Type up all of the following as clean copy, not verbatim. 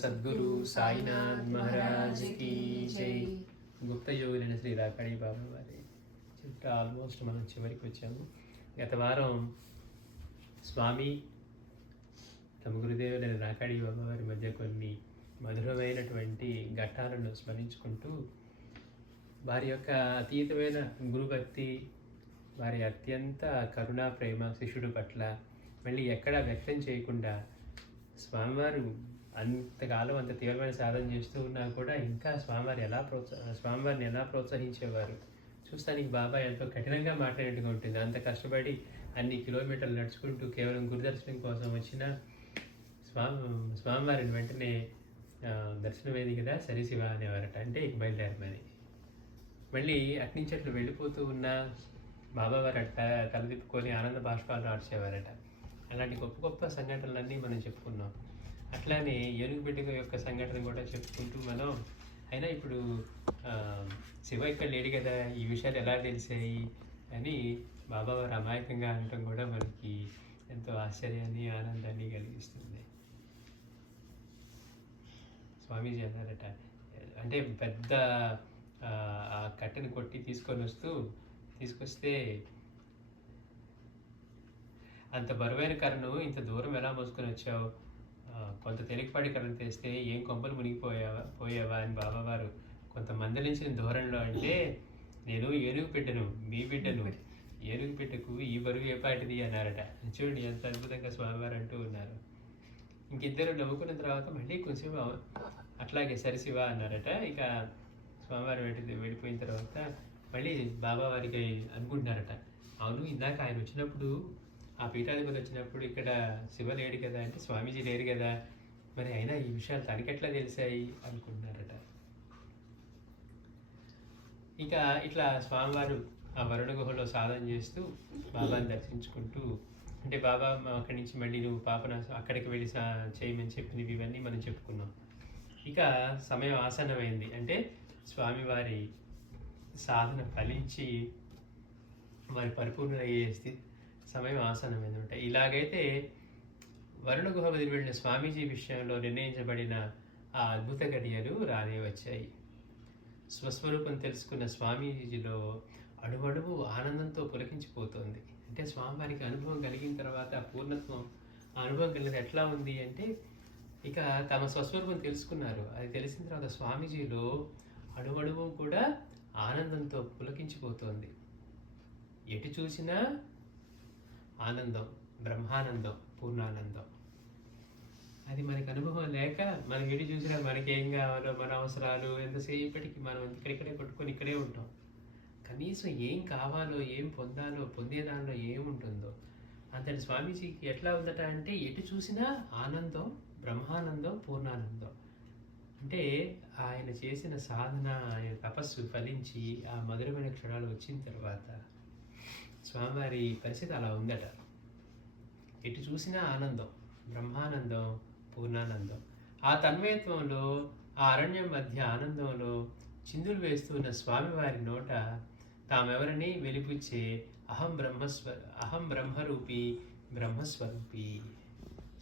సద్గురు సాయినాథ్ మహారాజ్ కి జై. గుప్త యోగులైన శ్రీ రాకాడి బాబా వారి చిట్ట ఆల్మోస్ట్ మనం చివరికి వచ్చాము. గత వారం స్వామి తమ గురుదేవులైన రాకాడి బాబా వారి మధ్య కొన్ని మధురమైనటువంటి ఘట్టాలను స్మరించుకుంటూ వారి యొక్క అతీతమైన గురుభక్తి, వారి అత్యంత కరుణా ప్రేమ శిష్యుడు పట్ల మళ్ళీ ఎక్కడా వ్యక్తం చేయకుండా స్వామివారు అంతకాలం అంత తీవ్రమైన సాధన చేస్తూ ఉన్నా కూడా ఇంకా స్వామివారిని ఎలా ప్రోత్సహించేవారు. చూస్తానికి బాబా ఎంతో కఠినంగా మాట్లాడినట్టుగా ఉంటుంది. అంత కష్టపడి అన్ని కిలోమీటర్లు నడుచుకుంటూ కేవలం గురుదర్శనం కోసం వచ్చిన స్వామివారిని వెంటనే దర్శనమేది కదా సరి శివ అనేవారట, అంటే బయలుదేరమని. మళ్ళీ అట్నుంచి అట్లు వెళ్ళిపోతూ ఉన్న బాబావారు అట్ట తలదిప్పుకొని ఆనంద బాష్పాలు ఆడ్చేవారట. అలాంటి గొప్ప గొప్ప సంఘటనలన్నీ మనం చెప్పుకున్నాం. అట్లానే ఏనుగు బిడ్డ యొక్క సంఘటన కూడా చెప్పుకుంటూ మనం అయినా ఇప్పుడు శివ ఇక్కడ లేడు కదా, ఈ విషయాలు ఎలా తెలిసాయి అని బాబావారు అమాయకంగా అనటం కూడా మనకి ఎంతో ఆశ్చర్యాన్ని ఆనందాన్ని కలిగిస్తుంది. స్వామీజీ అన్నారట, అంటే పెద్ద ఆ కట్టెను కొట్టి తీసుకొస్తే అంత బరువైన కర్రను ఇంత దూరం ఎలా మోసుకొని వచ్చావు, కొంత తేలికపాటి కర్రను తెస్తే ఏం కొంపలు పోయావా అని బాబావారు కొంత మందలించిన ధోరణిలో అంటే, నేను ఏనుగు బిడ్డను, మీ బిడ్డను, ఏనుగు బిడ్డకు ఈ బరువు ఏ పాటిది అన్నారట. చూడండి ఎంత అద్భుతంగా స్వామివారు అంటూ ఉన్నారు. ఇంకిద్దరు నవ్వుకున్న తర్వాత మళ్ళీ కొంచెం అట్లాగే సరిశివ అన్నారట. ఇక స్వామివారు వెళ్ళిపోయిన తర్వాత మళ్ళీ బాబావారికి అనుకుంటున్నారట, అవును ఇందాక ఆయన వచ్చినప్పుడు ఆ పీఠాధిపతి వచ్చినప్పుడు ఇక్కడ శివ లేడు కదా, అంటే స్వామీజీ లేరు కదా, మరి అయినా ఈ విషయాలు తనకెట్లా తెలిసాయి అనుకుంటున్నారట. ఇక ఇట్లా స్వామివారు ఆ వరుణ గుహలో సాధన చేస్తూ బాబాని దర్శించుకుంటూ, అంటే బాబా అక్కడి నుంచి మళ్ళీ నువ్వు పాపన అక్కడికి వెళ్ళి చేయమని చెప్పినవి ఇవన్నీ మనం చెప్పుకున్నాం. ఇక సమయం ఆసన్నమైంది, అంటే స్వామివారి సాధన ఫలించి వారి పరిపూర్ణయ్యే సమయం ఆసన్నమైందన్నమాట. ఇలాగైతే వరుణ గుహ వదిలి వెళ్ళిన స్వామీజీ విషయంలో నిర్ణయించబడిన ఆ అద్భుత ఘడియలు రానే వచ్చాయి. స్వస్వరూపం తెలుసుకున్న స్వామీజీలో అణువణువు ఆనందంతో పులకించిపోతుంది. అంటే స్వామివారికి అనుభవం కలిగిన తర్వాత పూర్ణత్వం అనుభవం కలిగినది ఎట్లా ఉంది అంటే, ఇక తమ స్వస్వరూపం తెలుసుకున్నారు. అది తెలిసిన తర్వాత స్వామీజీలో అణువణువు కూడా ఆనందంతో పులకించిపోతుంది. ఎటు చూసినా ఆనందం, బ్రహ్మానందం, పూర్ణానందం. అది మనకి అనుభవం లేక మనం ఎటు చూసినా మనకేం కావాలో మన అవసరాలు ఎంతసేపటికి మనం ఇక్కడిక్కడే కొట్టుకొని ఇక్కడే ఉంటాం. కనీసం ఏం కావాలో ఏం పొందేదానిలో ఏముంటుందో అంతటి స్వామీజీకి ఎట్లా ఉందట అంటే, ఎటు చూసినా ఆనందం, బ్రహ్మానందం, పూర్ణానందం. అంటే ఆయన చేసిన సాధన, ఆయన తపస్సు ఫలించి ఆ మధురమైన క్షణాలు వచ్చిన తర్వాత స్వామివారి పరిస్థితి అలా ఉందట. ఎటు చూసినా ఆనందం, బ్రహ్మానందం, పూర్ణానందం. ఆ తన్మయత్వంలో, ఆ అరణ్యం మధ్య ఆనందంలో చిందులు వేస్తున్న స్వామివారి నోట తామెవరిని వెలిపుచ్చే అహం బ్రహ్మరూపి, బ్రహ్మస్వరూపి.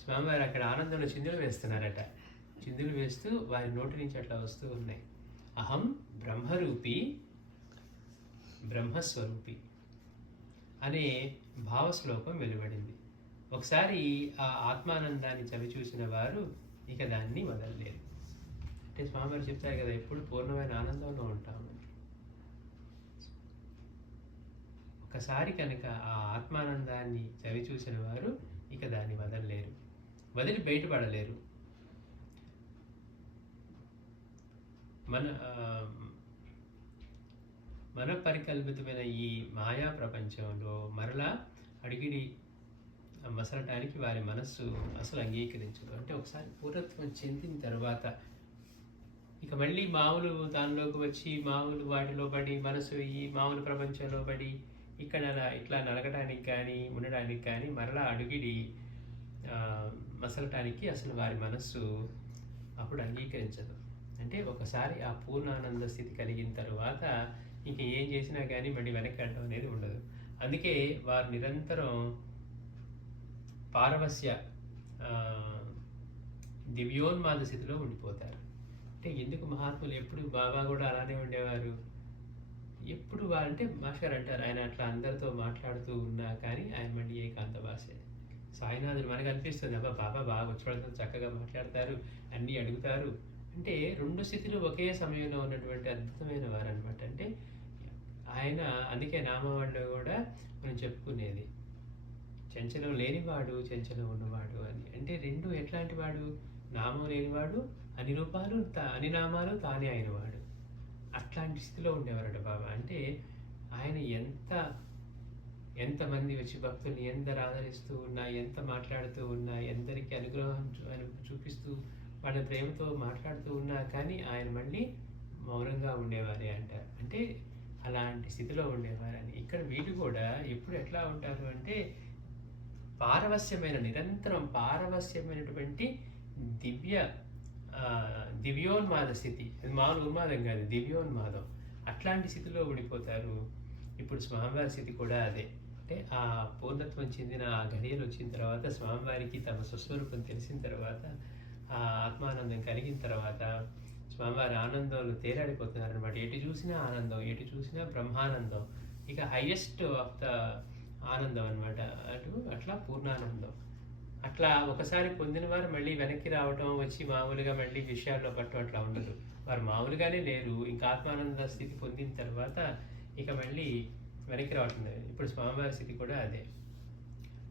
స్వామివారు అక్కడ ఆనందంలో చిందులు వేస్తున్నారట. చిందులు వేస్తూ వారి నోటి నుంచి అట్లా వస్తూ ఉన్నాయి, అహం బ్రహ్మరూపి, బ్రహ్మస్వరూపి అనే భావశ్లోకం వెలువడింది. ఒకసారి ఆ ఆత్మానందాన్ని చవిచూసిన వారు ఇక దాన్ని వదలలేరు. అంటే స్వామివారు చెప్తారు కదా, ఎప్పుడు పూర్ణమైన ఆనందంలో ఉంటాము. ఒకసారి కనుక ఆ ఆత్మానందాన్ని చవిచూసిన వారు ఇక దాన్ని వదలలేరు, వదిలి బయటపడలేరు. మన పరికల్పితమైన ఈ మాయా ప్రపంచంలో మరలా అడిగిడి మసలటానికి వారి మనస్సు అసలు అంగీకరించదు. అంటే ఒకసారి పూర్ణత్వం చెందిన తర్వాత ఇక మళ్ళీ మామూలు దానిలోకి వచ్చి మామూలు వాటిలో పడి మనసు ఈ మామూలు ప్రపంచంలో పడి ఇక్కడ ఇట్లా నలగటానికి కానీ ఉండడానికి కానీ మరలా అడుగిడి మసలటానికి అసలు వారి మనస్సు అప్పుడు అంగీకరించదు. అంటే ఒకసారి ఆ పూర్ణానంద స్థితి కలిగిన తర్వాత ఇంక ఏం చేసినా కానీ మళ్ళీ వెనక్కి వెళ్ళడం అనేది ఉండదు. అందుకే వారు నిరంతరం పారవస్య దివ్యోన్మాద స్థితిలో ఉండిపోతారు. అంటే ఎందుకు మహాత్ములు ఎప్పుడు బాబా కూడా అలానే ఉండేవారు. ఎప్పుడు అంటే మాస్టర్ అంటారు, ఆయన అట్లా అందరితో మాట్లాడుతూ ఉన్నా కానీ ఆయన మళ్ళీ ఏకాంతవాసే. సాయినాథుడు మనకు అనిపిస్తుంది, అబ్బా బాబా బాగా వచ్చి చక్కగా మాట్లాడతారు, అన్నీ అడుగుతారు. అంటే రెండు స్థితులు ఒకే సమయంలో ఉన్నటువంటి అద్భుతమైన వారు అనమాట. అంటే ఆయన అందుకే నామవాళ్ళు కూడా మనం చెప్పుకునేది చంచలం లేనివాడు చంచలం ఉన్నవాడు అని. అంటే రెండు ఎట్లాంటి వాడు, నామం లేనివాడు, అన్ని రూపాలు అన్ని నామాలు తానే అయినవాడు. అట్లాంటి స్థితిలో ఉండేవారట బాబా. అంటే ఆయన ఎంతమంది వచ్చి భక్తుల్ని ఎందరు ఆదరిస్తూ ఉన్నా, ఎంత మాట్లాడుతూ ఉన్నా, ఎందరికి అనుగ్రహం చూపిస్తూ వాళ్ళ ప్రేమతో మాట్లాడుతూ ఉన్నా కానీ ఆయన మళ్ళీ మౌనంగా ఉండేవారే అంటారు. అంటే అలాంటి స్థితిలో ఉండేవారని. ఇక్కడ వీళ్ళు కూడా ఎప్పుడు ఎట్లా ఉంటారు అంటే నిరంతరం పారవస్యమైనటువంటి దివ్యోన్మాద స్థితి. అది మామూలు ఉన్మాదం కాదు, దివ్యోన్మాదం. అట్లాంటి స్థితిలో ఉండిపోతారు. ఇప్పుడు స్వామివారి స్థితి కూడా అదే. అంటే ఆ పూర్ణత్వం చెందిన ఆ ఘడియలు వచ్చిన తర్వాత, స్వామివారికి తమ స్వస్వరూపం తెలిసిన తర్వాత, ఆ ఆత్మానందం కలిగిన తర్వాత స్వామివారి ఆనందంలో తేలాడిపోతున్నారు అనమాట. ఎటు చూసినా ఆనందం, ఎటు చూసినా బ్రహ్మానందం, ఇక హైయెస్ట్ ఆఫ్ ద ఆనందం అనమాట. అట్లా పూర్ణానందం. అట్లా ఒకసారి పొందిన వారు మళ్ళీ వెనక్కి రావటం, వచ్చి మామూలుగా మళ్ళీ విషయాల్లో పట్టడం అట్లా ఉండదు. వారు మామూలుగానే లేరు. ఇంకా ఆత్మానంద స్థితి పొందిన తర్వాత ఇక మళ్ళీ వెనక్కి రావటం లేదు. ఇప్పుడు స్వామివారి స్థితి కూడా అదే.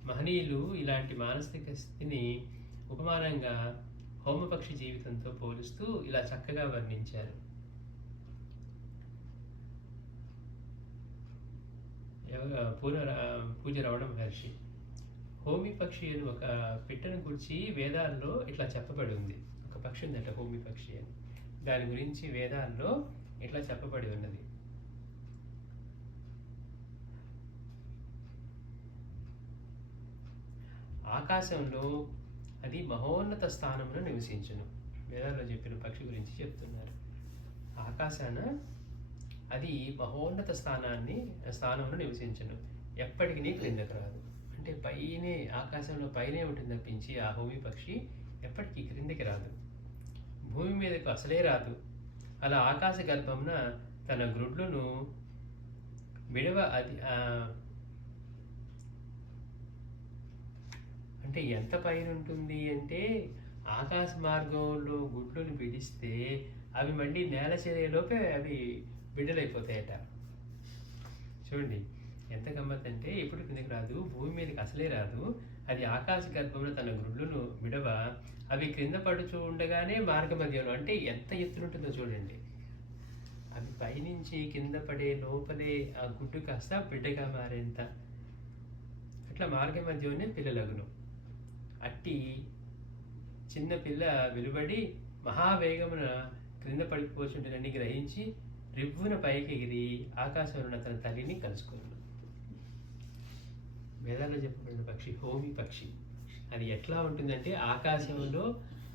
మహనీయులు ఇలాంటి మానసిక స్థితిని ఉపమానంగా హోమపక్షి జీవితంతో పోలుస్తూ ఇలా చక్కగా వర్ణించారు. పూజ రమణ మహర్షి హోమి పక్షి అని ఒక పిట్టను గురించి వేదాల్లో ఇట్లా చెప్పబడి ఉంది. ఒక పక్షి ఉందట హోమి పక్షి అని. దాని గురించి వేదాల్లో ఇట్లా చెప్పబడి ఉన్నది. ఆకాశంలో అది మహోన్నత స్థానంలో నివసించును. వేదాల్లో చెప్పిన పక్షి గురించి చెప్తున్నారు. ఆకాశాన అది మహోన్నత స్థానంలో నివసించును, ఎప్పటికీ క్రిందకు రాదు. అంటే పైనే, ఆకాశంలో పైనే ఉంటుంది తప్పించి ఆ హోమి పక్షి ఎప్పటికీ క్రిందికి రాదు, భూమి మీదకు అసలే రాదు. అలా ఆకాశ గర్భంన తన గ్రుడ్లను విడవ అది అంటే ఎంత పైన ఉంటుంది అంటే ఆకాశ మార్గంలో గుడ్లను విడిస్తే అవి మళ్ళీ నేల చేరేలోపే అవి బిడ్డలైపోతాయట. చూడండి ఎంత గమ్మత్ అంటే ఎప్పుడు కిందకి రాదు, భూమి మీదకి అసలే రాదు. అది ఆకాశ గర్భంలో తన గ్రుడ్లను విడవ అవి క్రింద పడుచూ ఉండగానే మార్గ మధ్యంలో, అంటే ఎంత ఎత్తునుంటుందో చూడండి. అవి పైనుంచి కింద పడే లోపలే ఆ గుడ్డు కాస్త బిడ్డగా మారేంత, అట్లా మార్గ మధ్యంలోనే పిల్లలగును. అట్టి చిన్న పిల్ల వెలువడి మహావేగమున క్రింద పడిపోచుంటుందని గ్రహించి రివ్వున పైకి ఎగిరి ఆకాశంలో తన తల్లిని కలుసుకున్నాడు. వేదాల్లో చెప్పబడిన పక్షి హోమి పక్షి. అది ఎట్లా ఉంటుందంటే ఆకాశంలో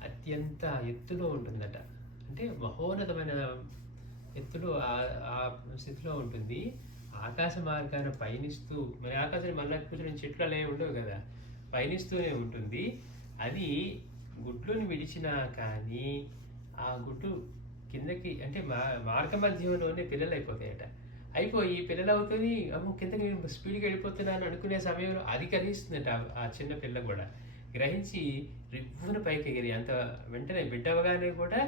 అత్యంత ఎత్తులో ఉంటుందట. అంటే మహోన్నతమైన ఎత్తులో ఆ స్థితిలో ఉంటుంది. ఆకాశ మార్గాన పయనిస్తూ, మరి ఆకాశం మళ్ళీ కూర్చొని చెట్లు అలా ఉండవు కదా, పయనిస్తూనే ఉంటుంది. అది గుడ్లను విడిచినా కానీ ఆ గుడ్డు కిందకి, అంటే మార్గ మధ్యంలోనే పిల్లలు అయిపోతాయట. అయిపోయి పిల్లలు అవుతుంది, అమ్మో కిందకి స్పీడ్గా వెళ్ళిపోతున్నాను అనుకునే సమయంలో అది గ్రహిస్తుందట. ఆ చిన్న పిల్ల కూడా గ్రహించి రివ్వున పైకి ఎగిరి, అంత వెంటనే బిడ్డ అవగానే కూడా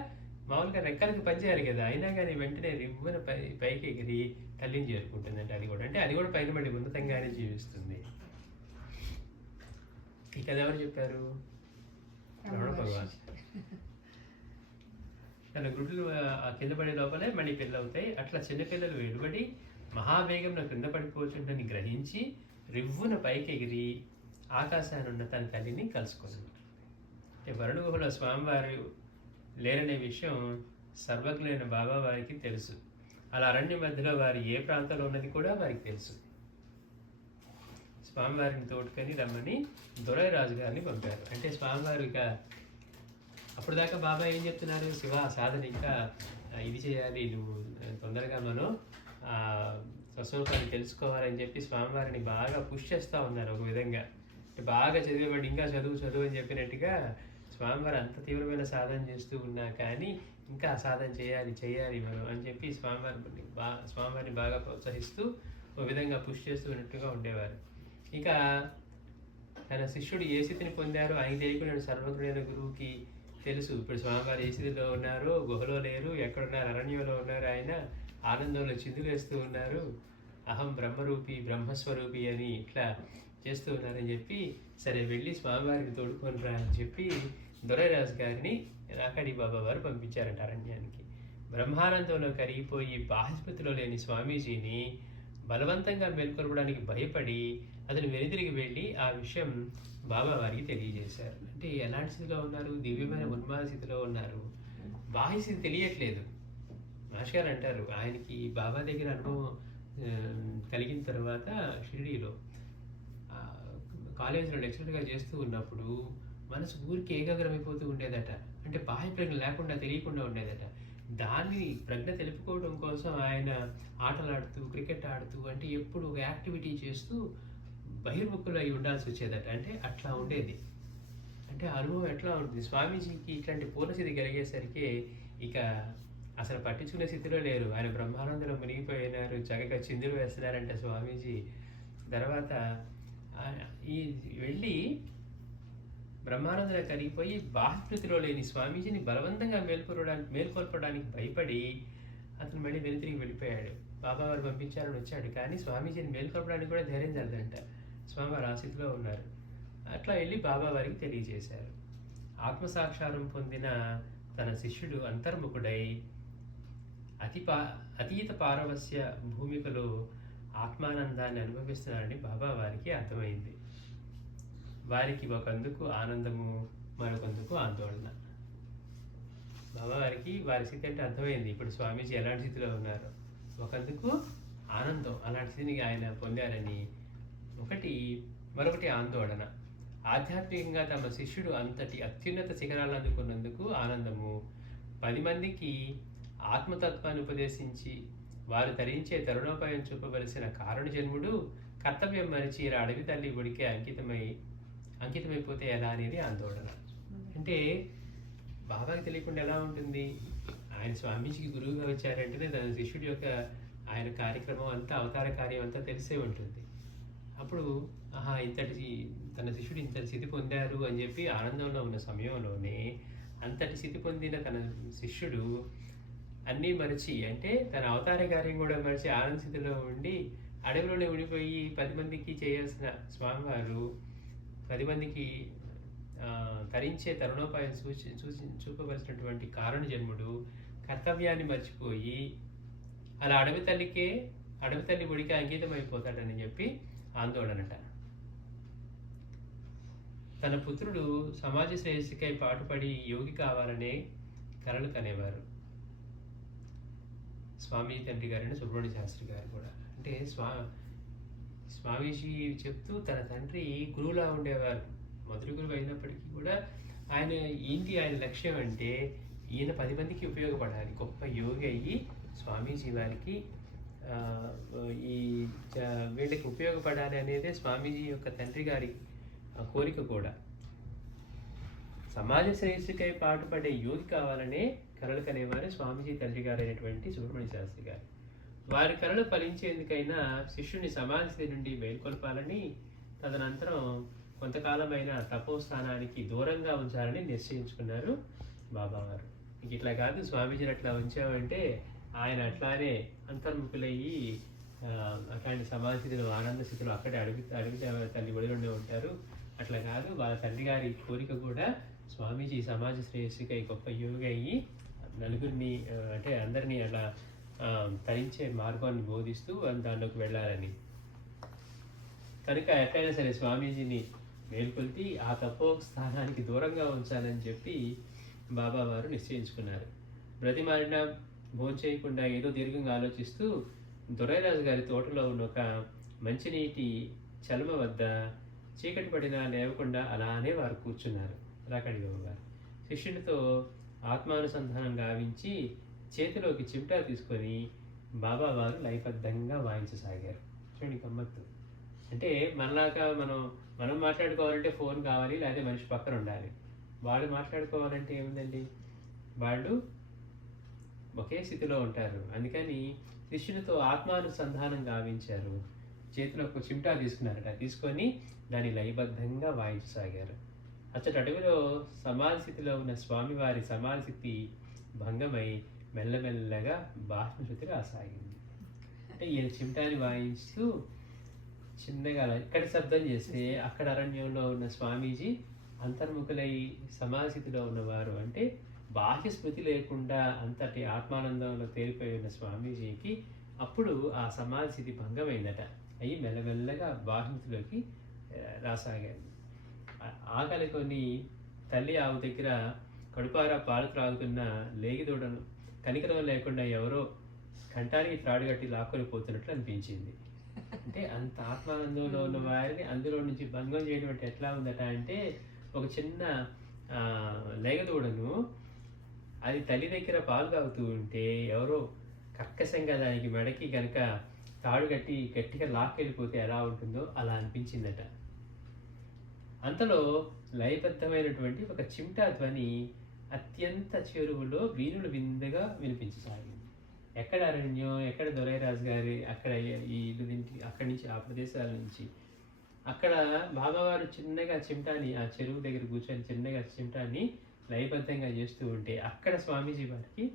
మామూలుగా రెక్కలకి పనిచేయాలి కదా, అయినా కానీ వెంటనే రివ్వున పైకి ఎగిరి తల్లిని చేరుకుంటుందంట. అది కూడా, అంటే అది కూడా పైన మళ్ళీ ఉన్నతంగానే జీవిస్తుంది. ఈ కథ ఎవరు చెప్పారు? రమణ భగవాన్. తన గుడ్లు కింద పడే లోపలే మళ్ళీ పిల్లలు అవుతాయి. అట్లా చిన్నపిల్లలు వెలువడి మహావేగంలో క్రింద పడిపోతుందని గ్రహించి రివ్వున పైకి ఎగిరి ఆకాశానున్న తన తల్లిని కలుసుకున్నాడు. వరుణ గుహలో స్వామివారు లేరనే విషయం సర్వజ్ఞులైన బాబా వారికి తెలుసు. అలా అరణ్య మధ్యలో వారు ఏ ప్రాంతంలో ఉన్నది కూడా వారికి తెలుసు. స్వామివారిని తోడుకొని రమ్మని దొరై రాజు గారిని పంపారు. అంటే స్వామివారు ఇక అప్పుడు దాకా బాబా ఏం చెప్తున్నారు, శివ సాధన ఇంకా ఇది చేయాలి, నువ్వు తొందరగా మనం స్వస్వరూపాన్ని తెలుసుకోవాలని చెప్పి స్వామివారిని బాగా పుష్ చేస్తూ ఉన్నారు. ఒక విధంగా బాగా చదివేవాడు ఇంకా చదువు అని చెప్పినట్టుగా స్వామివారు అంత తీవ్రమైన సాధన చేస్తూ ఉన్నా కానీ ఇంకా సాధన చేయాలి మనం అని చెప్పి స్వామివారిని బాగా ప్రోత్సహిస్తూ ఒక విధంగా పుష్ చేస్తూ ఉన్నట్టుగా ఉండేవారు. ఇక తన శిష్యుడు ఏ స్థితిని పొందారో ఆయన తెలియకుండా సర్వజ్ఞుడైన గురువుకి తెలుసు. ఇప్పుడు స్వామివారు ఏ స్థితిలో ఉన్నారో, గుహలో లేరు, ఎక్కడున్నారు, అరణ్యంలో ఉన్నారు, ఆయన ఆనందంలో చిందులేస్తూ ఉన్నారు, అహం బ్రహ్మరూపి బ్రహ్మస్వరూపి అని ఇట్లా చేస్తూ ఉన్నారని చెప్పి, సరే వెళ్ళి స్వామివారిని తోడుకొని రా అని చెప్పి దొరైరాజు గారిని రాకాడి బాబా వారు పంపించారంట అరణ్యానికి. బ్రహ్మానందంలో కరిగిపోయి బాహస్పతిలో లేని స్వామీజీని బలవంతంగా మేల్కొల్పడానికి భయపడి అతను వెనుదిరిగి వెళ్ళి ఆ విషయం బాబా వారికి తెలియజేశారు. అంటే ఎలాంటి స్థితిలో ఉన్నారు? దివ్యమైన ఉన్మాద స్థితిలో ఉన్నారు. బాహ్య స్థితి తెలియట్లేదు. మాస్టర్ అంటారు, ఆయనకి బాబా దగ్గర అనుభవం కలిగిన తర్వాత షిరిడీలో కాలేజీలో లెక్చరర్గా చేస్తూ ఉన్నప్పుడు మనసు ఊరికి ఏకాగ్రమైపోతూ ఉండేదట. అంటే బాహ్య ప్రజ్ఞ లేకుండా తెలియకుండా ఉండేదట. దాన్ని ప్రజ్ఞ తెలుపుకోవడం కోసం ఆయన ఆటలాడుతూ క్రికెట్ ఆడుతూ అంటే ఎప్పుడు ఒక యాక్టివిటీ చేస్తూ బహిర్ముఖులు అయి ఉండాల్సి వచ్చేదట. అంటే అట్లా ఉండేది. అంటే అనుభవం ఎట్లా ఉంటుంది? స్వామీజీకి ఇట్లాంటి పూర్ణస్థితి కలిగేసరికి ఇక అసలు పట్టించుకునే స్థితిలో లేరు. ఆయన బ్రహ్మానందంలో మునిగిపోయినారు, చక్కగా చిందులు వేస్తున్నారంటే స్వామీజీ. తర్వాత ఈ వెళ్ళి బ్రహ్మానందంలో కరిగిపోయి బాహ్యస్థితిలో లేని స్వామీజీని బలవంతంగా మేల్కొల్పడానికి భయపడి అతను మళ్ళీ వెనుతిరిగి వెళ్ళిపోయాడు. బాబావారు పంపించారని వచ్చాడు, కానీ స్వామీజీని మేల్కొల్పడానికి కూడా ధైర్యం జరగదంట. స్వామివారు ఆ స్థితిలో ఉన్నారు. అట్లా వెళ్ళి బాబావారికి తెలియజేశారు. ఆత్మసాక్షారం పొందిన తన శిష్యుడు అంతర్ముఖుడై అతీత పారవస్య భూమికలో ఆత్మానందాన్ని అనుభవిస్తున్నారని బాబావారికి అర్థమైంది. వారికి ఒకందుకు ఆనందము, మరొకందుకు ఆందోళన. బాబావారికి వారి స్థితి అంటే అర్థమైంది. ఇప్పుడు స్వామీజీ ఎలాంటి స్థితిలో ఉన్నారు, ఒకందుకు ఆనందం, అలాంటి స్థితిని ఆయన పొందారని మరొకటి ఆందోళన. ఆధ్యాత్మికంగా తమ శిష్యుడు అంతటి అత్యున్నత శిఖరాలను అందుకున్నందుకు ఆనందము. 10 మందికి ఆత్మతత్వాన్ని ఉపదేశించి వారు ధరించే తరుణోపాయం చూపవలసిన కారణ జన్ముడు కర్తవ్యం మరిచి ఇలా అడవి తల్లి గుడికి అంకితమైపోతే ఎలా అనేది ఆందోళన. అంటే బాబాకి తెలియకుండా ఎలా ఉంటుంది? ఆయన స్వామీజీకి గురువుగా వచ్చారంటేనే తన శిష్యుడి యొక్క ఆయన కార్యక్రమం అంతా, అవతార కార్యం అంతా తెలిసే ఉంటుంది. అప్పుడు తన శిష్యుడు ఇంతటి స్థితి పొందారు అని చెప్పి ఆనందంలో ఉన్న సమయంలోనే అంతటి స్థితి పొందిన తన శిష్యుడు అన్నీ మరిచి, అంటే తన అవతార కార్యం కూడా మరిచి ఆనంద స్థితిలో ఉండి అడవిలోనే ఉండిపోయి 10 మందికి చేయాల్సిన స్వామివారు 10 మందికి తరించే తరుణోపాయం చూపవలసినటువంటి కారణ జన్ముడు కర్తవ్యాన్ని మర్చిపోయి అలా అడవి తల్లి గుడికి అంకితం అయిపోతాడని చెప్పి ఆందోళనట. తన పుత్రుడు సమాజ శ్రేయస్సుకై పాటుపడి యోగి కావాలనే కలలు కనేవారు. స్వామి తండ్రి గారైన సుబ్రహ్మణ్య శాస్త్రి గారు కూడా. అంటే స్వామీజీ చెప్తూ తన తండ్రి గురువులా ఉండేవారు. మొదటి గురువు అయినప్పటికీ కూడా ఆయన లక్ష్యం అంటే ఈయన 10 మందికి ఉపయోగపడాలి, గొప్ప యోగి అయ్యి స్వామీజీ వారికి వీళ్ళకి ఉపయోగపడాలి అనేదే స్వామీజీ యొక్క తండ్రి గారి కోరిక కూడా. సమాజ శ్రేయస్సుకై పాటుపడే యోగి కావాలనే కలలు కనేవారే స్వామీజీ తండ్రి గారు అయినటువంటి సుబ్రహ్మణ్య శాస్త్రి గారు. వారి కలలు ఫలించేందుకైనా శిష్యుని సమాజ స్థితి నుండి మేల్కొల్పాలని, తదనంతరం కొంతకాలమైన తపోస్థానానికి దూరంగా ఉంచాలని నిశ్చయించుకున్నారు బాబావారు. ఇంక ఇట్లా కాదు, స్వామీజీని అట్లా ఉంచామంటే ఆయన అట్లానే అంతర్ముఖులయ్యి అట్లాంటి సమాజ స్థితిలో, ఆనంద స్థితిలో అక్కడే అడుగు తల్లి ఒడిలోనే ఉంటారు. అట్లా కాదు, వాళ్ళ తండ్రి గారి కోరిక కూడా స్వామీజీ సమాజ శ్రేయస్సుకై గొప్ప యోగి అయ్యి నలుగురిని, అంటే అందరినీ అలా తరించే మార్గాన్ని బోధిస్తూ దాంట్లోకి వెళ్ళాలని. కనుక ఎట్లయినా సరే స్వామీజీని మేల్కొల్పి ఆ తపో స్థానానికి దూరంగా ఉంచాలని చెప్పి బాబావారు నిశ్చయించుకున్నారు. బ్రతిమారిన భోంచేయకుండా ఏదో దీర్ఘంగా ఆలోచిస్తూ దొరైరాజు గారి తోటలో ఉన్న ఒక మంచినీటి చలమ వద్ద చీకటి పడినా లేవకుండా అలానే వారు కూర్చున్నారు. రాకాడి బాబు గారు శిష్యుడితో ఆత్మానుసంధానం గావించి చేతిలోకి చిమ్టా తీసుకొని బాబావారు లయబద్ధంగా వాయించసాగారు. చూడండి గమ్మత్తు. అంటే మనలాగా మనం మాట్లాడుకోవాలంటే ఫోన్ కావాలి, లేకపోతే మనిషి పక్కన ఉండాలి. వాళ్ళు మాట్లాడుకోవాలంటే ఏముందండి, వాళ్ళు ఒకే స్థితిలో ఉంటారు. అందుకని శిష్యునితో ఆత్మానుసంధానం గావించారు. చేతిలో ఒక చిమ్టా తీసుకున్నారట. తీసుకొని దాన్ని లయబద్ధంగా వాయించసాగారు. అచ్చటి అడవిలో సమాధి స్థితిలో ఉన్న స్వామివారి సమాధి స్థితి భంగమై మెల్లమెల్లగా బాష్పశుద్ధి రాసాగింది. అంటే ఈయన చిమ్టాని వాయిస్తూ చిన్నగా ఇక్కడ శబ్దం చేస్తే అక్కడ అరణ్యంలో ఉన్న స్వామీజీ అంతర్ముఖులై సమాధి స్థితిలో ఉన్నవారు, అంటే బాహ్య స్మృతి లేకుండా అంతటి ఆత్మానందంలో తేలిపోయి ఉన్న స్వామీజీకి అప్పుడు ఆ సమాధి స్థితి భంగమైందట. అవి మెల్లమెల్లగా బాహ్యస్థితిలోకి రాసాగారు. ఆకలి కొన్ని తల్లి ఆవు దగ్గర కడుపారా పాలు త్రాగుతున్న లేగిదూడను కనికరం లేకుండా ఎవరో కంఠానికి త్రాడు కట్టి లాక్కొని పోతున్నట్లు అనిపించింది. అంటే అంత ఆత్మానందంలో ఉన్న వారిని అందులో నుంచి భంగం చేయడం అంటే ఎట్లా ఉందట అంటే, ఒక చిన్న లేగదూడను అది తల్లి దగ్గర పాలు తాగుతూ ఉంటే ఎవరో కర్కశంగా దానికి మెడకి కనుక తాడు కట్టి గట్టిగా లాక్కెళ్ళిపోతే ఎలా ఉంటుందో అలా అనిపించిందట. అంతలో లయబద్ధమైనటువంటి ఒక చిమ్టా ధ్వని అత్యంత చెరువులో వీణులు విందుగా వినిపించసాగింది. ఎక్కడ అరణ్యం, ఎక్కడ దొరైరాజు గారి అక్కడ ఈ ఇల్లు అక్కడి నుంచి ఆ ప్రదేశాల నుంచి అక్కడ బాబావారు చిన్నగా చిమ్టాని ఆ చెరువు దగ్గర కూర్చొని చిన్నగా చిమ్టాని లయబద్ధంగా చేస్తూ ఉంటే అక్కడ స్వామీజీ వారికి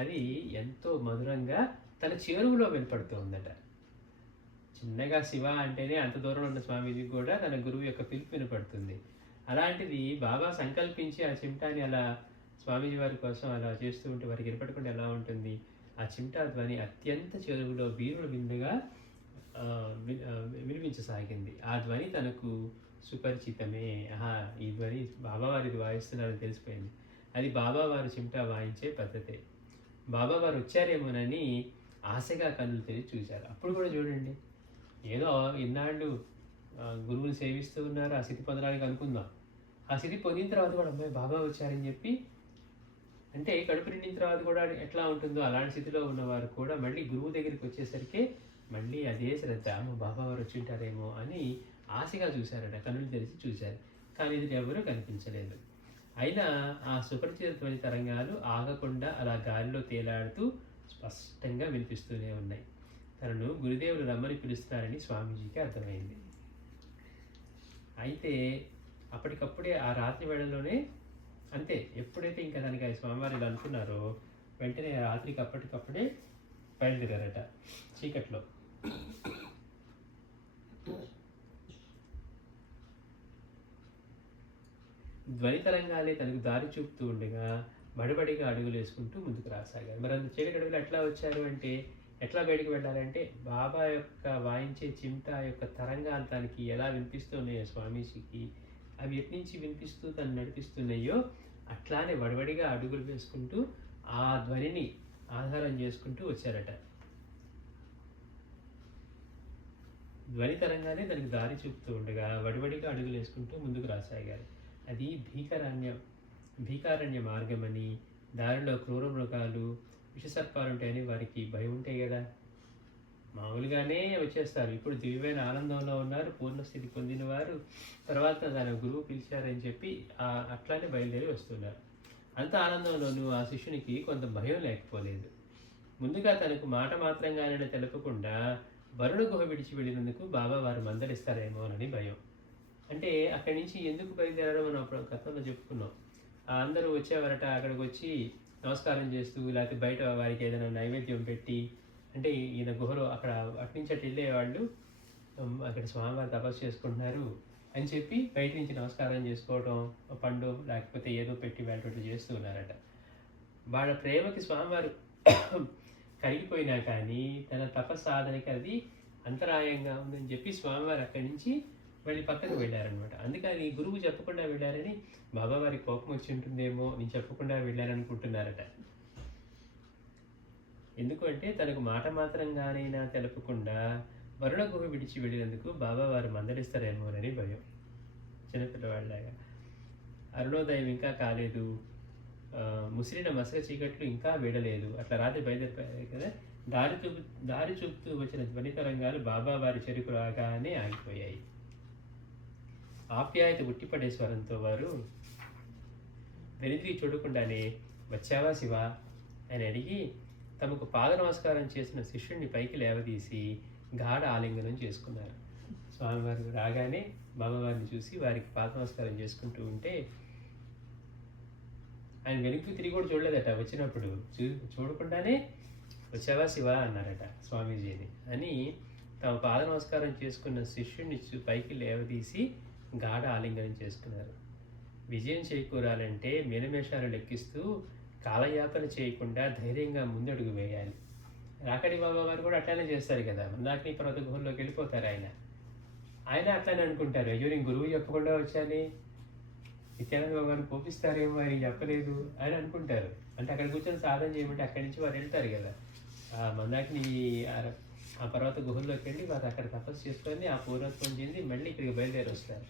అది ఎంతో మధురంగా తన చెరువులో వినపడుతూ ఉందట. చిన్నగా శివ అంటేనే అంత దూరంలో ఉన్న స్వామీజీకి కూడా తన గురువు యొక్క పిలుపు వినపడుతుంది. అలాంటిది బాబా సంకల్పించి ఆ చిమ్టాని అలా స్వామీజీ వారి కోసం అలా చేస్తూ ఉంటే వారికి వినపడకుండా ఎలా ఉంటుంది? ఆ చిమ్టా ధ్వని అత్యంత చెరువులో వీరుడు విందుగా వినిపించసాగింది. ఆ ధ్వని తనకు సుపరిచితమే. ఈ ధ్వని బాబావారిది వాయిస్తున్నారని తెలిసిపోయింది. అది బాబావారు చిమ్టా వాయించే పద్ధతే. బాబావారు వచ్చారేమోనని ఆశగా కన్నులు తెరిచి చూశారు. అప్పుడు కూడా చూడండి, ఏదో ఇన్నాళ్ళు గురువుని సేవిస్తూ ఉన్నారు, ఆ స్థితి పొందడానికి అనుకుందాం. ఆ స్థితి పొందిన తర్వాత కూడా అమ్మాయి బాబా వచ్చారని చెప్పి, అంటే కడుపు నిండిన తర్వాత కూడా ఎట్లా ఉంటుందో అలాంటి స్థితిలో ఉన్నవారు కూడా మళ్ళీ గురువు దగ్గరికి వచ్చేసరికి మళ్ళీ అదే శ్రద్ధ, బాబా వారు వచ్చి ఉంటారేమో అని ఆశగా చూశారట. కన్నులు తెరిచి చూశారు, కానీ ఇది ఎవరూ కనిపించలేదు. అయినా ఆ సుపరిచిత ధ్వని తరంగాలు ఆగకుండా అలా గాలిలో తేలాడుతూ స్పష్టంగా వినిపిస్తూనే ఉన్నాయి. తనను గురుదేవులు రమ్మని పిలుస్తున్నారని స్వామీజీకి అర్థమైంది. అయితే అప్పటికప్పుడే ఆ రాత్రి వేళలోనే అంతే, ఎప్పుడైతే ఇంకా దానికి స్వామివారు ఇలా అనుకున్నారో వెంటనే రాత్రికి అప్పటికప్పుడే బయలుదేరారట చీకట్లో. ధ్వని తరంగాలే తనకు దారి చూపుతూ ఉండగా బడిబడిగా అడుగులు వేసుకుంటూ ముందుకు రాసాగారు. మరి అంత చీకటి అడుగులు ఎట్లా వచ్చారు అంటే, ఎట్లా బయటకు వెళ్ళాలంటే, బాబా యొక్క వాయించే చిమ్టా యొక్క తరంగాలు తనకి ఎలా వినిపిస్తున్నాయో స్వామీజీకి, అవి ఎట్నుంచి వినిపిస్తూ తను నడిపిస్తున్నాయో అట్లానే వడివడిగా అడుగులు వేసుకుంటూ ఆ ధ్వనిని ఆధారం చేసుకుంటూ వచ్చారట. ధ్వని తరంగానే దానికి దారి చూపుతూ ఉండగా వడివడిగా అడుగులు వేసుకుంటూ ముందుకు రాసాగారు. అది భీకారణ్య మార్గమని, దారిలో క్రూర మృగాలు విషసర్పాలు ఉంటాయని వారికి భయం ఉంటాయి కదా, మామూలుగానే వచ్చేస్తారు. ఇప్పుడు దివ్యమైన ఆనందంలో ఉన్నారు, పూర్ణస్థితి పొందిన వారు. తర్వాత తన గురువు పిలిచారని చెప్పి అట్లానే బయలుదేరి వస్తున్నారు. అంత ఆనందంలోనూ ఆ శిష్యునికి కొంత భయం లేకపోలేదు. ముందుగా తనకు మాట మాత్రంగానే తెలపకుండా వరుణ గుహ విడిచి వెళ్ళినందుకు బాబా వారు మందలిస్తారేమోనని భయం. అంటే అక్కడి నుంచి ఎందుకు బయలుదేరారో మనం అప్పుడు గతంలో చెప్పుకున్నాం. అందరూ వచ్చేవారట, అక్కడికి వచ్చి నమస్కారం చేస్తూ లేకపోతే బయట వారికి ఏదైనా నైవేద్యం పెట్టి, అంటే ఈయన గుహలో అక్కడ అట్నుంచి అటు వెళ్ళేవాళ్ళు అక్కడ స్వామివారు తపస్సు చేసుకుంటున్నారు అని చెప్పి బయట నుంచి నమస్కారం చేసుకోవడం, పండు లేకపోతే ఏదో పెట్టి వెళ్ళటట్లు చేస్తూ ఉన్నారట. వాళ్ళ ప్రేమకి స్వామివారు కరిగిపోయినా కానీ తన తపస్సాధనకి అది అంతరాయంగా ఉందని చెప్పి స్వామివారు అక్కడి నుంచి మళ్ళీ పక్కకు వెళ్ళారనమాట. అందుకని గురువు చెప్పకుండా వెళ్ళారని బాబావారి కోపం వచ్చి ఉంటుందేమో, నేను చెప్పకుండా వెళ్ళారనుకుంటున్నారట. ఎందుకంటే తనకు మాట మాత్రంగానైనా తెలపకుండా వరుణ గుహ విడిచి వెళ్ళినందుకు బాబావారు మందలిస్తారేమోనని భయం. చిన్నపిల్లవాళ్ళలాగా. అరుణోదయం ఇంకా కాలేదు, ముసిరిన మసక చీకట్లు ఇంకా వీడలేదు. అట్లా రాత్రి బయలుదేరిపోయారు కదా. దారి చూపుతూ వచ్చిన ధ్వని తరంగాలు బాబావారి చెరుకు రాగానే ఆగిపోయాయి. ఆప్యాయత ఉట్టిపడే స్వరంతో వారు, వెనుదిరిగి చూడకుండానే వచ్చావా శివ అని అడిగి తమకు పాద నమస్కారం చేసిన శిష్యుడిని పైకి లేవదీసి గాఢ ఆలింగనం చేసుకున్నారు. స్వామివారు రాగానే బాబావారిని చూసి వారికి పాద నమస్కారం చేసుకుంటూ ఉంటే ఆయన వెనక్కి తిరిగి కూడా చూడలేదట. వచ్చినప్పుడు చూడకుండానే వచ్చావా శివ అన్నారట స్వామీజీని. అని తమ పాద నమస్కారం చేసుకున్న శిష్యుడిని పైకి లేవదీసి గాఢ ఆలింగనం చేసుకున్నారు. విజయం చేకూరాలంటే మేనమేషాలు లెక్కిస్తూ కాలయాపన చేయకుండా ధైర్యంగా ముందడుగు వేయాలి. రాకడి బాబా వారు కూడా అట్లానే చేస్తారు కదా. మందాకిని పర్వత గుహల్లోకి వెళ్ళిపోతారు ఆయన అట్లానే అనుకుంటారు, అయ్యో నేను గురువు చెప్పకుండా వచ్చాను, నిత్యానంద బాబాను కోపిస్తారేమో అని చెప్పలేదు అని అనుకుంటారు. అంటే అక్కడ కూర్చొని సాధన చేయమంటే అక్కడి నుంచి వారు వెళ్తారు కదా. మందాకిని ఆ పర్వత గుహల్లోకి వెళ్ళి వారు అక్కడ తపస్సు చేసుకొని ఆ పూర్వత్వం చెంది మళ్ళీ ఇక్కడికి బయలుదేరి వస్తారు.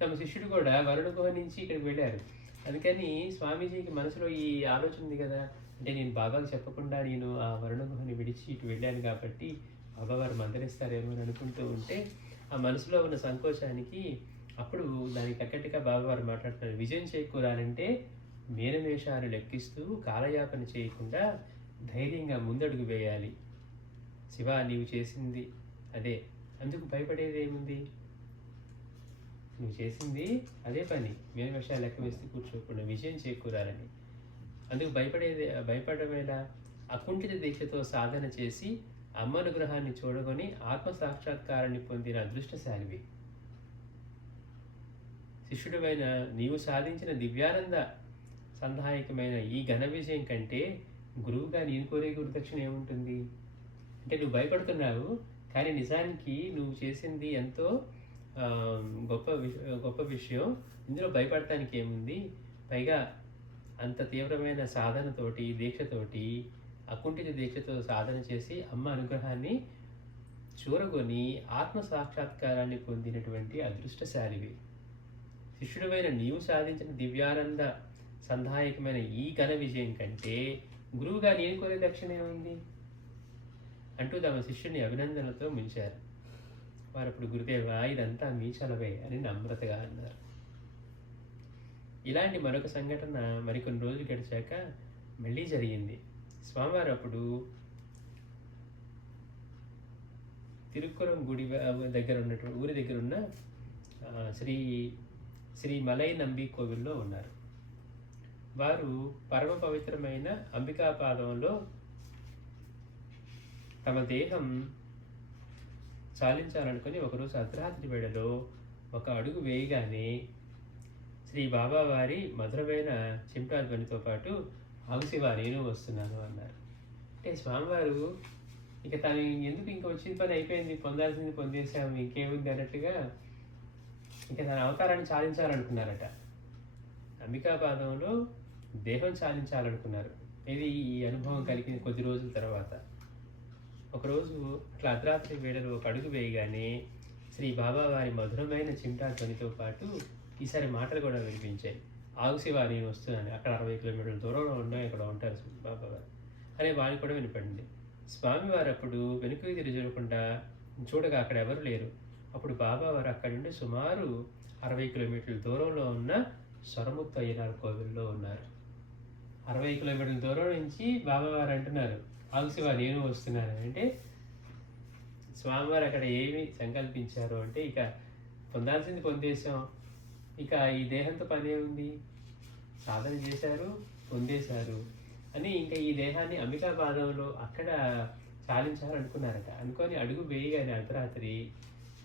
తమ శిష్యుడు కూడా వరుణ గుహ నుంచి ఇక్కడికి వెళ్ళారు. అందుకని స్వామీజీకి మనసులో ఈ ఆలోచన ఉంది కదా, అంటే నేను బాబాకి చెప్పకుండా నేను ఆ వరుణ గుహని విడిచి ఇటు వెళ్ళాను కాబట్టి బాబావారు మందలిస్తారేమో అని అనుకుంటూ ఉంటే ఆ మనసులో ఉన్న సంకోచానికి అప్పుడు దానికి తగ్గట్టుగా బాబావారు మాట్లాడుతున్నారు. విజయం చేకూరాలంటే మేనమేషాలు లెక్కిస్తూ కాలయాపన చేయకుండా ధైర్యంగా ముందడుగు వేయాలి. శివ నీవు చేసింది అదే, అందుకు భయపడేది ఏముంది? నువ్వు చేసింది అదే పని, మేనమేషాలు లెక్క వేస్తూ కూర్చోకుండా విజయం చేకూరాలని. అందుకు భయపడమేలా? అకుంఠిత దీక్షతో సాధన చేసి అమ్మ అనుగ్రహాన్ని చూడగొని ఆత్మ సాక్షాత్కారాన్ని పొందిన అదృష్టశాలివి. శిష్యుడివైన నీవు సాధించిన దివ్యానంద సంధాయకమైన ఈ ఘన విజయం కంటే గురువుగా నేను కోరే గురుదక్షిణ ఏముంటుంది? అంటే నువ్వు భయపడుతున్నావు, కానీ నిజానికి నువ్వు చేసింది ఎంతో గొప్ప విషయం. ఇందులో భయపడటానికి ఏముంది? పైగా అంత తీవ్రమైన సాధనతోటి దీక్షతోటి అకుంఠిత దీక్షతో సాధన చేసి అమ్మ అనుగ్రహాన్ని చూరగొని ఆత్మ సాక్షాత్కారాన్ని పొందినటువంటి అదృష్టశాలివి. శిష్యుడమైన నీవు సాధించిన దివ్యానంద సంధాయకమైన ఈ ఘన విజయం కంటే గురువుగా నేను కోరే దక్షిణ ఏముంది అంటూ తమ శిష్యుని అభినందనలతో ముంచారు. వారు అప్పుడు గురుదేవా ఇదంతా మీ చలవే అని నమ్రతగా అన్నారు. ఇలాంటి మరొక సంఘటన మరికొన్ని రోజులు గడిచాక మళ్ళీ జరిగింది. స్వామివారు అప్పుడు తిరుక్కురం గుడి దగ్గర ఉన్నటువంటి ఊరి దగ్గర ఉన్న శ్రీ మలై నంబి కోవిల్లో ఉన్నారు. వారు పరమ పవిత్రమైన అంబికా పాదంలో తమ దేహం చాలించాలనుకుని ఒకరోజు అర్ధరాత్రి వేళలో ఒక అడుగు వేయగానే శ్రీ బాబావారి మధురమైన చిమ్టా ధ్వనితో పాటు ఆగుశివ నేను వస్తున్నాను అన్నారు. అంటే స్వామివారు ఇక తను ఎందుకు ఇంకా వచ్చిన పని అయిపోయింది, పొందాల్సింది పొందేసాము, ఇంకేముంది అన్నట్టుగా ఇంకా తన అవతారాన్ని చాలించాలనుకున్నారట. అంబికాపాదంలో దేహం చాలించాలనుకున్నారు. ఇది ఈ అనుభవం కలిగిన కొద్ది రోజుల తర్వాత ఒకరోజు అట్లా అర్ధరాత్రి వేళలో ఒక అడుగు వేయగానే శ్రీ బాబావారి మధురమైన చిమ్టా ధ్వనితో పాటు ఈసారి మాటలు కూడా వినిపించాయి. ఆగుశివ నేను వస్తున్నాను, అక్కడ 60 కిలోమీటర్ల దూరంలో ఉన్నాయి, అక్కడ ఉంటారు బాబావారు అనే వాణి కూడా వినపడింది. స్వామివారు అప్పుడు వెనుకకి తిరగకుండా చూడగా అక్కడ ఎవరు లేరు. అప్పుడు బాబావారు అక్కడి నుండి సుమారు 60 కిలోమీటర్ల దూరంలో ఉన్న సొరముత్తు అయ్యనార్ కోవిల్లో ఉన్నారు. 60 కిలోమీటర్ల దూరం నుంచి బాబావారు అంటున్నారు ఆగుశివ నేను వస్తున్నాను అంటే స్వామివారు అక్కడ ఏమి సంకల్పించారు అంటే ఇక పొందాల్సింది పొందేశాం, ఇక ఈ దేహంతో పని ఏముంది, సాధన చేశారు పొందేశారు అని ఇంకా ఈ దేహాన్ని అంబికాపాదంలో అక్కడ చాలించాలనుకున్నారట. అనుకొని అడుగు వేయగానే అర్ధరాత్రి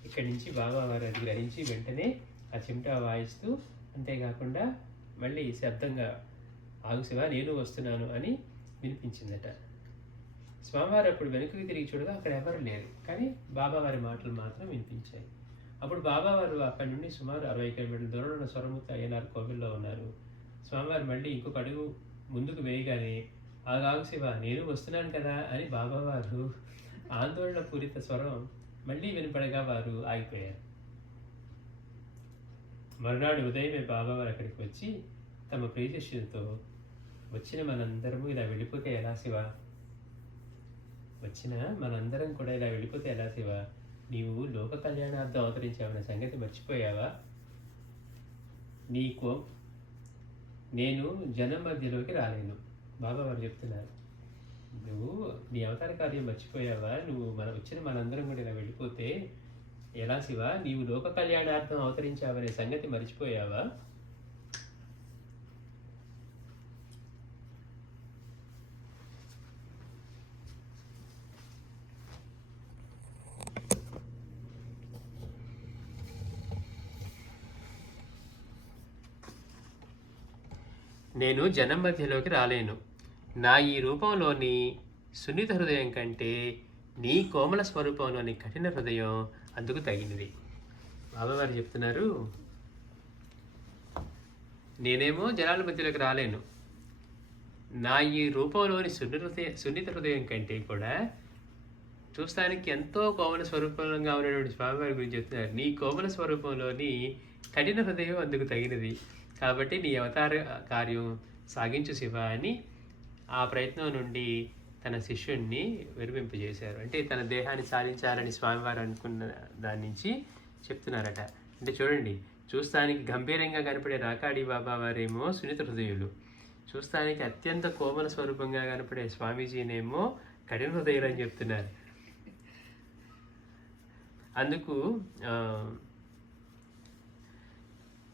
ఇక్కడి నుంచి బాబావారు అది గ్రహించి వెంటనే ఆ చిమ్టా వాయిస్తూ అంతేకాకుండా మళ్ళీ శబ్దంగా ఆగుశివ నేను వస్తున్నాను అని వినిపించిందట. స్వామివారు అప్పుడు వెనుకకి తిరిగి చూడగా అక్కడ ఎవరు లేరు, కానీ బాబావారి మాటలు మాత్రం వినిపించాయి. అప్పుడు బాబావారు అక్కడి నుండి సుమారు 60 కిలోమీటర్ల దూరంలో ఉన్న సొరముత్తు అయ్యనార్ కోవిల్లో ఉన్నారు. స్వామివారు మళ్ళీ ఇంకొక అడుగు ముందుకు వేయగానే ఆగుశివ నేను వస్తున్నాను కదా అని బాబావారు ఆందోళన పూరిత స్వరం మళ్ళీ వినపడగా వారు ఆగిపోయారు. మరునాడు ఉదయమే బాబావారు అక్కడికి వచ్చి తమ ప్రియశిష్యులతో వచ్చిన మనందరము ఇలా వెళ్ళిపోతే ఎలా శివ, వచ్చిన మనందరం కూడా ఇలా వెళ్ళిపోతే ఎలా శివ, నీవు లోక కళ్యాణార్థం అవతరించావన్న సంగతి మర్చిపోయావా? నేను జనం మధ్యలోకి రాలేను. బాబా వారు చెప్తున్నారు, నువ్వు నీ అవతార కార్యం మర్చిపోయావా? నువ్వు మనందరం కూడా ఇలా వెళ్ళిపోతే ఎలా శివ? నీవు లోక కళ్యాణార్థం అవతరించావనే సంగతి మర్చిపోయావా? నేను జనం మధ్యలోకి రాలేను. నా ఈ రూపంలోని సున్నిత హృదయం కంటే నీ కోమల స్వరూపంలోని కఠిన హృదయం అందుకు తగినది. బాబావారు చెప్తున్నారు, నేనేమో జనాల మధ్యలోకి రాలేను. నా ఈ రూపంలోని సున్నిత హృదయం కంటే కూడా చూస్తానికి ఎంతో కోమల స్వరూపంగా ఉన్నటువంటి స్వామివారి గురించి చెప్తున్నారు. నీ కోమల స్వరూపంలోని కఠిన హృదయం అందుకు తగినది, కాబట్టి నీ అవతార కార్యం సాగించు శివ అని ఆ ప్రయత్నం నుండి తన శిష్యుణ్ణి విరమింపజేశారు. అంటే తన దేహాన్ని సాధించాలని స్వామివారు అనుకున్న దాని నుంచి చెప్తున్నారట. అంటే చూడండి, చూస్తానికి గంభీరంగా కనపడే రాకాడి బాబా వారేమో సున్నిత హృదయులు, చూస్తానికి అత్యంత కోమల స్వరూపంగా కనపడే స్వామీజీనేమో కఠిన హృదయులు అని చెప్తున్నారు. అందుకు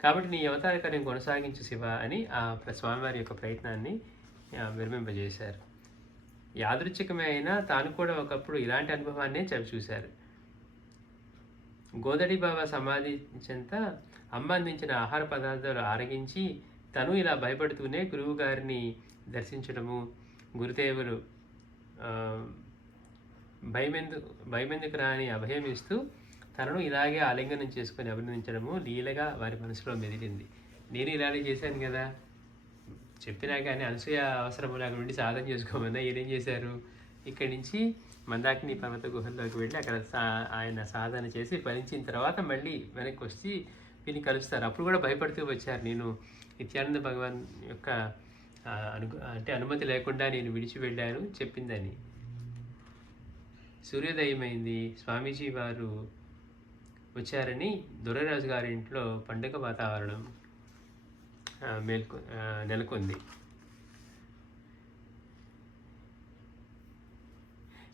కాబట్టి నీ అవతార కార్యం కొనసాగించు శివ అని ఆ స్వామివారి యొక్క ప్రయత్నాన్ని విరమింపజేశారు. యాదృచ్ఛికమే అయినా తాను కూడా ఒకప్పుడు ఇలాంటి అనుభవాన్నే చూశారు. గోదడి బాబా సమాధి చెంత అమ్మ అందించిన ఆహార పదార్థాలు ఆరగించి తను ఇలా భయపడుతూనే గురువు గారిని దర్శించడము, గురుదేవులు భయమెందుకు రాని అభయం ఇస్తూ తనను ఇలాగే ఆలింగనం చేసుకొని అభినందించడము లీలగా వారి మనసులో మెదిలింది. నేను ఇలాగే చేశాను కదా, చెప్పినా కానీ అనసూయ అవసరము నాకు నుండి సాధన చేసుకోమన్నా ఏం చేశారు, ఇక్కడి నుంచి మందాకిని పర్వత గుహల్లోకి వెళ్ళి అక్కడ ఆయన సాధన చేసి ఫలించిన తర్వాత మళ్ళీ వెనక్కి వచ్చి వీళ్ళని కలుస్తారు. అప్పుడు కూడా భయపడుతూ వచ్చారు. నేను నిత్యానంద భగవాన్ యొక్క అనుమతి లేకుండా నేను విడిచి వెళ్ళాను చెప్పిందని. సూర్యోదయమైంది. స్వామీజీ వారు వచ్చారని దొరరాజు గారి ఇంట్లో పండుగ వాతావరణం నెలకొంది.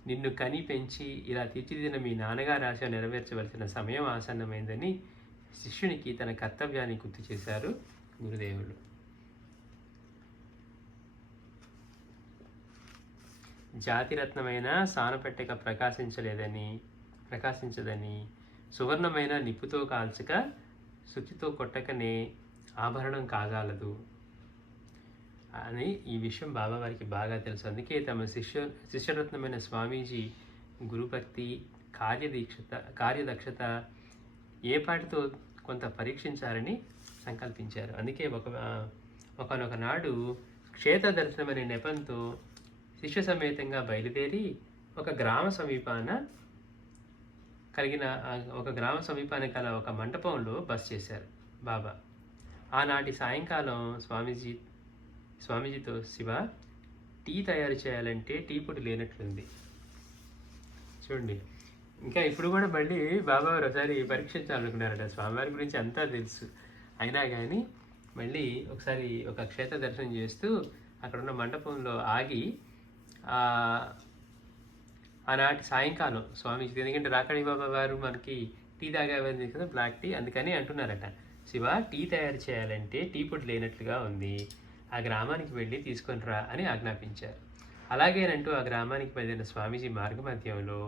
నిన్ను కని పెంచి ఇలా తీర్చిదిద్దిన మీ నాన్నగారి ఆశ నెరవేర్చవలసిన సమయం ఆసన్నమైందని శిష్యునికి తన కర్తవ్యాన్ని గుర్తు చేశారు గురుదేవులు. జాతిరత్నమైన సానపెట్టక ప్రకాశించదని సువర్ణమైన నిప్పుతో కాల్చక శుచితో కొట్టకనే ఆభరణం కాగలదు అని ఈ విషయం బాబావారికి బాగా తెలుసు. అందుకే తమ శిష్యరత్నమైన స్వామీజీ గురుభక్తి, కార్యదక్షత ఏపాటితో కొంత పరీక్షించాలని సంకల్పించారు. అందుకే ఒకనొక నాడు క్షేత్ర దర్శనమనే నెపంతో శిష్య సమేతంగా బయలుదేరి ఒక గ్రామ సమీపాన కల ఒక మంటపంలో బస చేశారు బాబా. ఆనాటి సాయంకాలం స్వామీజీతో, శివ, టీ తయారు చేయాలంటే టీ పొడి లేనట్లుంది. చూడండి, ఇంకా ఇప్పుడు కూడా మళ్ళీ బాబా ఒకసారి పరీక్షించాలనుకున్నారట. స్వామివారి గురించి అంతా తెలుసు, అయినా కానీ మళ్ళీ ఒకసారి ఒక క్షేత్ర దర్శనం చేస్తూ అక్కడున్న మండపంలో ఆగి ఆనాటి సాయంకాలం స్వామీజీ, ఎందుకంటే రాకాడి బాబా వారు మనకి టీ తాగేవారు కదా, బ్లాక్ టీ, అందుకని అంటున్నారట, శివ, టీ తయారు చేయాలంటే టీ పొడి లేనట్లుగా ఉంది, ఆ గ్రామానికి వెళ్ళి తీసుకొని రా అని ఆజ్ఞాపించారు. అలాగేనంటూ ఆ గ్రామానికి వెళ్ళిన స్వామీజీ మార్గ మధ్యంలో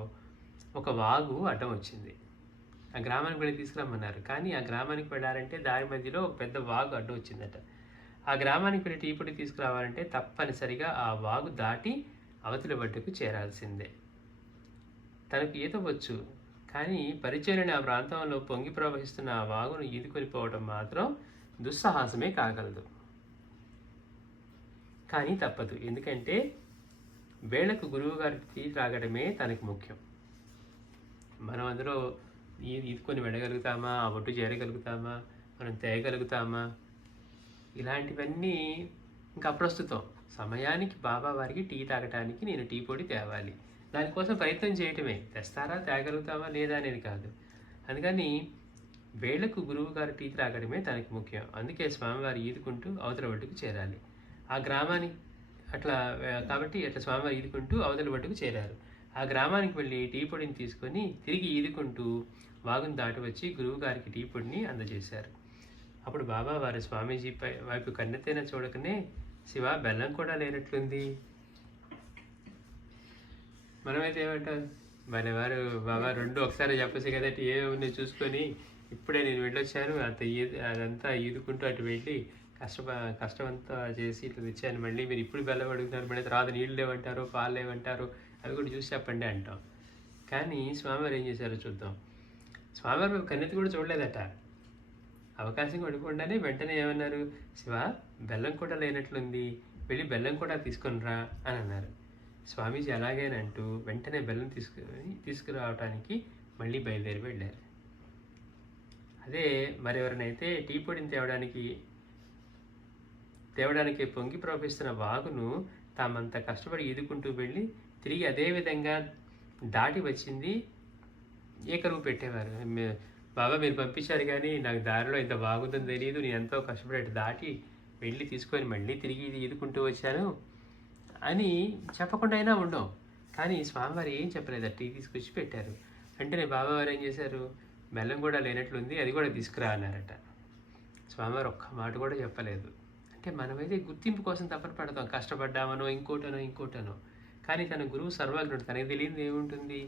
ఒక వాగు అడ్డం వచ్చింది. ఆ గ్రామానికి వెళ్ళి తీసుకురమ్మన్నారు. కానీ ఆ గ్రామానికి వెళ్ళాలంటే దారి మధ్యలో ఒక పెద్ద వాగు అడ్డం వచ్చిందట. ఆ గ్రామానికి వెళ్ళి టీ పొడి తీసుకురావాలంటే తప్పనిసరిగా ఆ వాగు దాటి అవతలి ఒడ్డుకు చేరాల్సిందే. తనకు ఈత వచ్చు, కానీ పరిచయని ఆ ప్రాంతంలో పొంగి ప్రవహిస్తున్న ఆ వాగును ఈదుకొని పోవడం మాత్రం దుస్సాహసమే కాగలదు. కానీ తప్పదు, ఎందుకంటే వేళకు గురువు గారికి టీ త్రాగడమే తనకు ముఖ్యం. మనం అందులో ఈదుకొని వెళ్ళగలుగుతామా, ఆ ఒడ్డు చేరగలుగుతామా, మనం తేయగలుగుతామా, ఇలాంటివన్నీ ఇంకా అప్రస్తుతం. సమయానికి బాబా వారికి టీ తాగటానికి నేను టీ పొడి తేవాలి, దానికోసం ప్రయత్నం చేయటమే. తెస్తారా, తేగలుగుతామా లేదా అనేది కాదు. అందుకని వేళకు గురువుగారు టీ త్రాగడమే తనకి ముఖ్యం. అందుకే స్వామివారు ఈదుకుంటూ అవతల ఒడ్డుకు చేరాలి. ఆ గ్రామానికి కాబట్టి అట్లా స్వామివారు ఈదుకుంటూ అవతల ఒడ్డుకు చేరారు. ఆ గ్రామానికి వెళ్ళి టీ పొడిని తీసుకొని తిరిగి ఈదుకుంటూ వాగును దాటి వచ్చి గురువుగారికి టీ పొడిని అందజేశారు. అప్పుడు బాబా వారు స్వామీజీ వైపు కన్నెత్తైన చూడకనే, శివ బెల్లం కూడా లేనట్లుంది. మనమైతే ఏమంటాం, వారు బాబా రెండు ఒకసారి చెప్పచ్చు కదా, ఏముంది చూసుకొని ఇప్పుడే నేను వెళ్ళొచ్చాను, అదంతా ఈదుకుంటూ అటు వెళ్ళి కష్టమంతా చేసి ఇట్లా తెచ్చాను, మళ్ళీ మీరు ఇప్పుడు బెల్లం అడుగుతున్నారు, మళ్ళీ తర్వాత నీళ్ళు లేవంటారు, పాలు లేవంటారు, అవి కూడా చూసి చెప్పండి అంటాం. కానీ స్వామివారు ఏం చేశారో చూద్దాం. స్వామివారు కన్నెత్తి కూడా చూడలేదట. అవకాశం పడకుండానే వెంటనే ఏమన్నారు, శివ బెల్లం కూడా లేనట్లుంది, వెళ్ళి బెల్లం కూడా తీసుకొనిరా అని అన్నారు. స్వామీజీ అలాగేనంటూ వెంటనే బెల్లం తీసుకురావటానికి మళ్ళీ బయలుదేరి వెళ్ళారు. అదే మరెవరినైతే టీ పొడిని తేవడానికి పొంగి ప్రవహిస్తున్న వాగును తామంత కష్టపడి ఈదుకుంటూ వెళ్ళి తిరిగి అదే విధంగా దాటి వచ్చింది ఏకరువు పెట్టేవారు. బాబా మీరు పంపించారు కానీ నాకు దారిలో ఇంత బాగుందని తెలియదు, నేను ఎంతో కష్టపడి దాటి వెళ్ళి తీసుకొని మళ్ళీ తిరిగి ఈదుకుంటూ వచ్చాను అని చెప్పకుండా అయినా ఉండవు. కానీ స్వామివారు ఏం చెప్పలేదు, టీ తీసుకొచ్చి పెట్టారు. వెంటనే బాబావారు ఏం చేశారు, బెల్లం కూడా లేనట్లుంది, అది కూడా తీసుకురా అన్నారట. స్వామివారు ఒక్క మాట కూడా చెప్పలేదు. అంటే మనమైతే గుర్తింపు కోసం తపన పడతాం, కష్టపడ్డామనో ఇంకోటనో. కానీ తన గురువు సర్వజ్ఞుడు, తనకి తెలియదు ఏముంటుంది.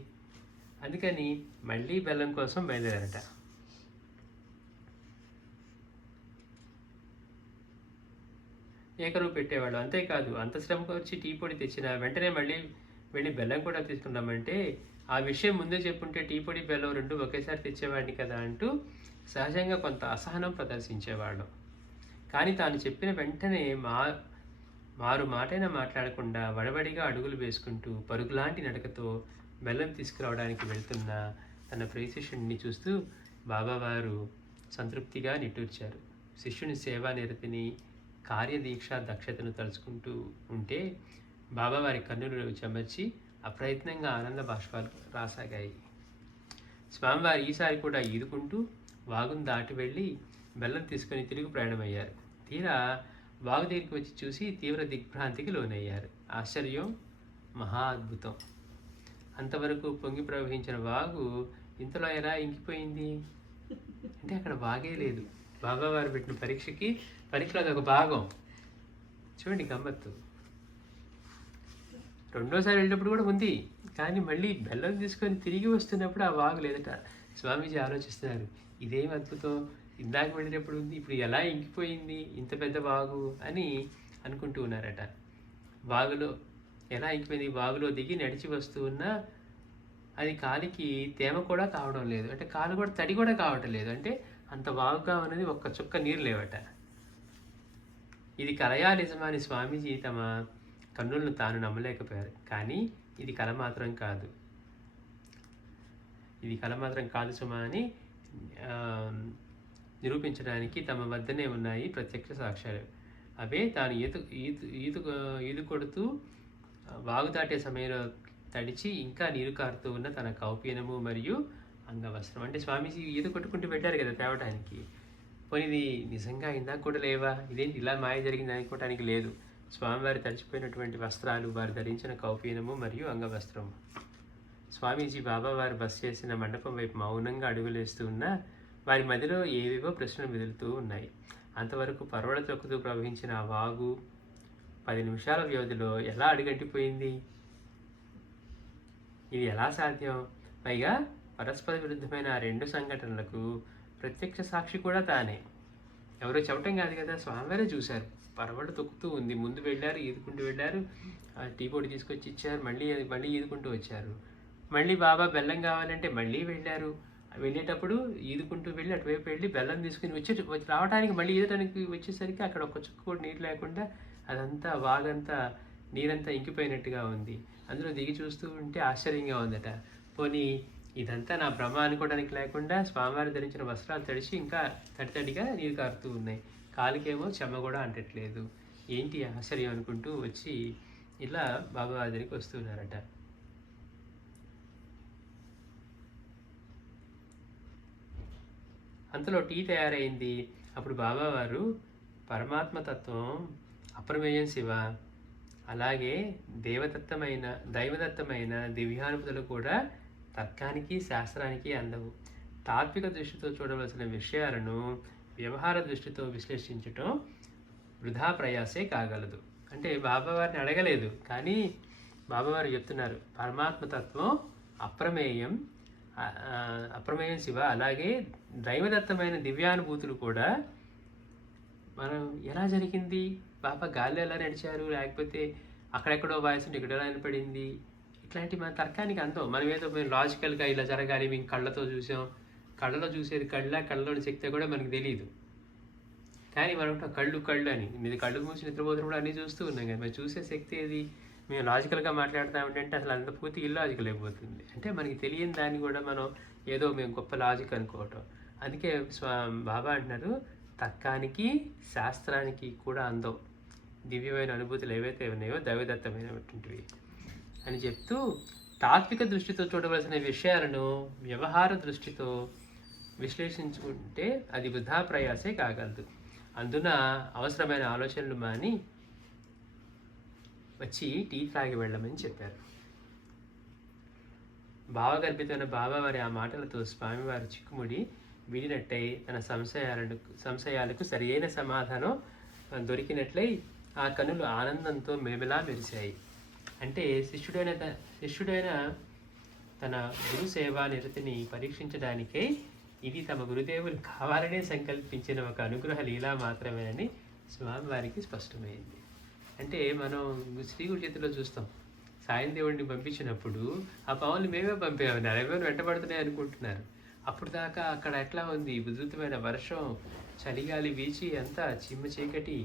అందుకని మళ్ళీ బెల్లం కోసం బయలుదేరట. ఏకరువు పెట్టేవాళ్ళు. అంతేకాదు, అంత శ్రమకు వచ్చి టీ పొడి తెచ్చిన వెంటనే మళ్ళీ వెళ్ళి బెల్లం కూడా తీసుకున్నామంటే, ఆ విషయం ముందే చెప్పుంటే టీ పొడి బెల్లం రెండు ఒకేసారి తెచ్చేవాడిని కదా అంటూ సహజంగా కొంత అసహనం ప్రదర్శించేవాళ్ళు. కానీ తాను చెప్పిన వెంటనే మారు మాటైనా మాట్లాడకుండా వడవడిగా అడుగులు వేసుకుంటూ పరుగులాంటి నడకతో బెల్లం తీసుకురావడానికి వెళ్తున్న తన ప్రియ శిష్యుడిని చూస్తూ బాబావారు సంతృప్తిగా నిట్టూర్చారు. శిష్యుని సేవా నిరతిని, కార్యదీక్ష దక్షతను తలుచుకుంటూ ఉంటే బాబావారి కన్నులు చెమర్చి అప్రయత్నంగా ఆనంద బాష్పాలు రాసాగాయి. స్వామివారు ఈసారి కూడా ఈదుకుంటూ వాగును దాటి వెళ్ళి బెల్లం తీసుకొని తిరిగి ప్రయాణమయ్యారు. తీరా వాగు దగ్గరికి వచ్చి చూసి తీవ్ర దిగ్భ్రాంతికి లోనయ్యారు. ఆశ్చర్యం, మహా అద్భుతం. అంతవరకు పొంగి ప్రవహించిన వాగు ఇంతలో ఎలా ఇంకిపోయింది అంటే అక్కడ వాగే లేదు. బాబావారు పెట్టిన పరీక్షలో అదొక భాగం. చూడండి గమ్మత్తు. రెండోసారి వెళ్ళినప్పుడు కూడా ఉంది, కానీ మళ్ళీ బెల్లం తీసుకొని తిరిగి వస్తున్నప్పుడు ఆ వాగు లేదట. స్వామీజీ ఆలోచిస్తున్నారు, ఇదేం అద్భుతం, ఇందాక వెళ్ళినప్పుడు ఉంది, ఇప్పుడు ఎలా ఇంకిపోయింది ఇంత పెద్ద వాగు అని అనుకుంటూ ఉన్నారట. వాగులో ఎలా ఇంకిపోయింది, వాగులో దిగి నడిచి వస్తూ ఉన్నా అది కాలికి తేమ కూడా కావడం లేదు, అంటే కాలు కూడా తడి కూడా కావటం లేదు. అంటే అంత వాగుగా ఉన్నది, ఒక్క చుక్క నీరు లేవట. ఇది కలయా నిజమా అని స్వామీజీ తమ కన్నులను తాను నమ్మలేకపోయారు. కానీ ఇది కల మాత్రం కాదు సుమా అని నిరూపించడానికి తమ వద్దనే ఉన్నాయి ప్రత్యక్ష సాక్ష్యాలు. అవే తాను ఈదు కొడుతూ వాగు దాటే సమయంలో తడిచి ఇంకా నీరు కారుతూ ఉన్న తన కౌపీనము మరియు అంగవస్త్రం. అంటే స్వామీజీ ఈత కొట్టుకుంటూ పెట్టారు కదా తేవటానికి. పోనీ ఇది నిజంగా ఇందాక కూడా లేవా, ఇదేంటి ఇలా మాయ జరిగింది అనుకోవటానికి లేదు. స్వామివారి తడిచిపోయినటువంటి వస్త్రాలు, వారు ధరించిన కౌపీనము మరియు అంగవస్త్రం. స్వామీజీ బాబావారు బస చేసిన మండపం వైపు మౌనంగా అడుగులేస్తూ ఉన్నా వారి మధ్యలో ఏవేవో ప్రశ్నలు మెదులుతూ ఉన్నాయి. అంతవరకు పర్వత తొక్కుతూ ప్రవహించిన ఆ వాగు 10 నిమిషాల వ్యవధిలో ఎలా అడుగంటిపోయింది? ఇది ఎలా సాధ్యం? పైగా పరస్పర విరుద్ధమైన ఆ రెండు సంఘటనలకు ప్రత్యక్ష సాక్షి కూడా తానే. ఎవరో చెప్పటం కాదు కదా, స్వామివారే చూశారు. పర్వత తొక్కుతూ ఉంది, ముందు వెళ్ళారు, ఈదుకుంటూ వెళ్ళారు, టీ పొడి తీసుకొచ్చి ఇచ్చారు, మళ్ళీ ఈదుకుంటూ వచ్చారు. మళ్ళీ బాబా బెల్లం కావాలంటే మళ్ళీ వెళ్ళారు. వెళ్ళేటప్పుడు ఈదుకుంటూ వెళ్ళి అటువైపు వెళ్ళి బెల్లం తీసుకుని రావడానికి మళ్ళీ ఈదటానికి వచ్చేసరికి అక్కడ ఒక చుక్క కూడా నీరు లేకుండా అదంతా వాగంతా నీరంతా ఇంకిపోయినట్టుగా ఉంది. అందులో దిగి చూస్తూ ఉంటే ఆశ్చర్యంగా ఉందట. పోనీ ఇదంతా నా భ్రమ అనుకోవడానికి లేకుండా స్వామివారి ధరించిన వస్త్రాలు తడిచి ఇంకా తడితడిగా నీరు కారుతూ ఉన్నాయి, కాలుకేమో చెమ్మ కూడా అంటట్లేదు, ఏంటి ఆశ్చర్యం అనుకుంటూ వచ్చి ఇలా బాబావారి దగ్గరికి వస్తున్నారట. అంతలో టీ తయారైంది. అప్పుడు బాబావారు పరమాత్మతత్వం అప్రమేయం శివ, అలాగే దైవదత్తమైన దివ్యానుభూతులు కూడా తర్కానికి శాస్త్రానికి అందవు. తాత్విక దృష్టితో చూడవలసిన విషయాలను వ్యవహార దృష్టితో విశ్లేషించటం వృధా ప్రయాసే కాగలదు. అంటే బాబావారిని అడగలేదు, కానీ బాబావారు చెప్తున్నారు పరమాత్మతత్వం అప్రమేయం అప్రమేయం శివ, అలాగే దైవదత్తమైన దివ్యానుభూతులు కూడా మనం ఎలా జరిగింది, బాబా గాల్లో ఎలా నడిచారు, లేకపోతే అక్కడెక్కడో వాయిస్ ఉంటే ఇక్కడ ఎలా వినపడింది, ఇట్లాంటి మన తర్కానికి అందం. మనం ఏదో మేము లాజికల్గా ఇలా జరగాలి, మేము కళ్ళతో చూసాం, కళ్ళలో చూసేది కళ్ళలోని శక్తి కూడా మనకు తెలియదు. కానీ మనం కళ్ళు అని ఇది కళ్ళు మూసి నిద్రపోతున్నప్పుడు అన్నీ చూస్తూ ఉన్నాం కదా, మరి చూసే శక్తి ఏది, మేము లాజికల్గా మాట్లాడతామంటే అసలు అంత పూర్తి ఇల్లాజికల్ అయిపోతుంది. అంటే మనకి తెలియని దాన్ని కూడా మనం ఏదో మేము గొప్ప లాజిక్ అనుకోవటం. అందుకే బాబా అంటున్నారు తర్కానికి శాస్త్రానికి కూడా అందం దివ్యమైన అనుభూతులు ఏవైతే ఉన్నాయో దైవదత్తమైనటువంటివి అని చెప్తూ, తాత్విక దృష్టితో చూడవలసిన విషయాలను వ్యవహార దృష్టితో విశ్లేషించుకుంటే అది వృధా ప్రయాసే కాగలదు. అందున అవసరమైన ఆలోచనలు మాని వచ్చి టీ తాగి వెళ్ళమని చెప్పారు. భావగర్భితమైన బాబావారి ఆ మాటలతో స్వామివారి చిక్కుముడి విడినట్టయి తన సంశయాలకు సరియైన సమాధానం దొరికినట్లయి ఆ కనులు ఆనందంతో మెలమెలా మెరిశాయి. అంటే శిష్యుడైన తన గురు సేవా నిరతిని పరీక్షించడానికై ఇది తమ గురుదేవులు కావాలనే సంకల్పించిన ఒక అనుగ్రహ లీలా మాత్రమేనని స్వామివారికి స్పష్టమైంది. అంటే మనం శ్రీ గురు చేతిలో చూస్తాం, సాయం దేవుడిని పంపించినప్పుడు ఆ పవన్లు మేమే పంపేమన్నారు, ఎవరు వెంటబడుతున్నాయి అనుకుంటున్నారు. అప్పుడు దాకా అక్కడ ఎట్లా ఉంది, ఉధృతమైన వర్షం, చలిగాలి వీచి అంతా చిమ్మ చీకటి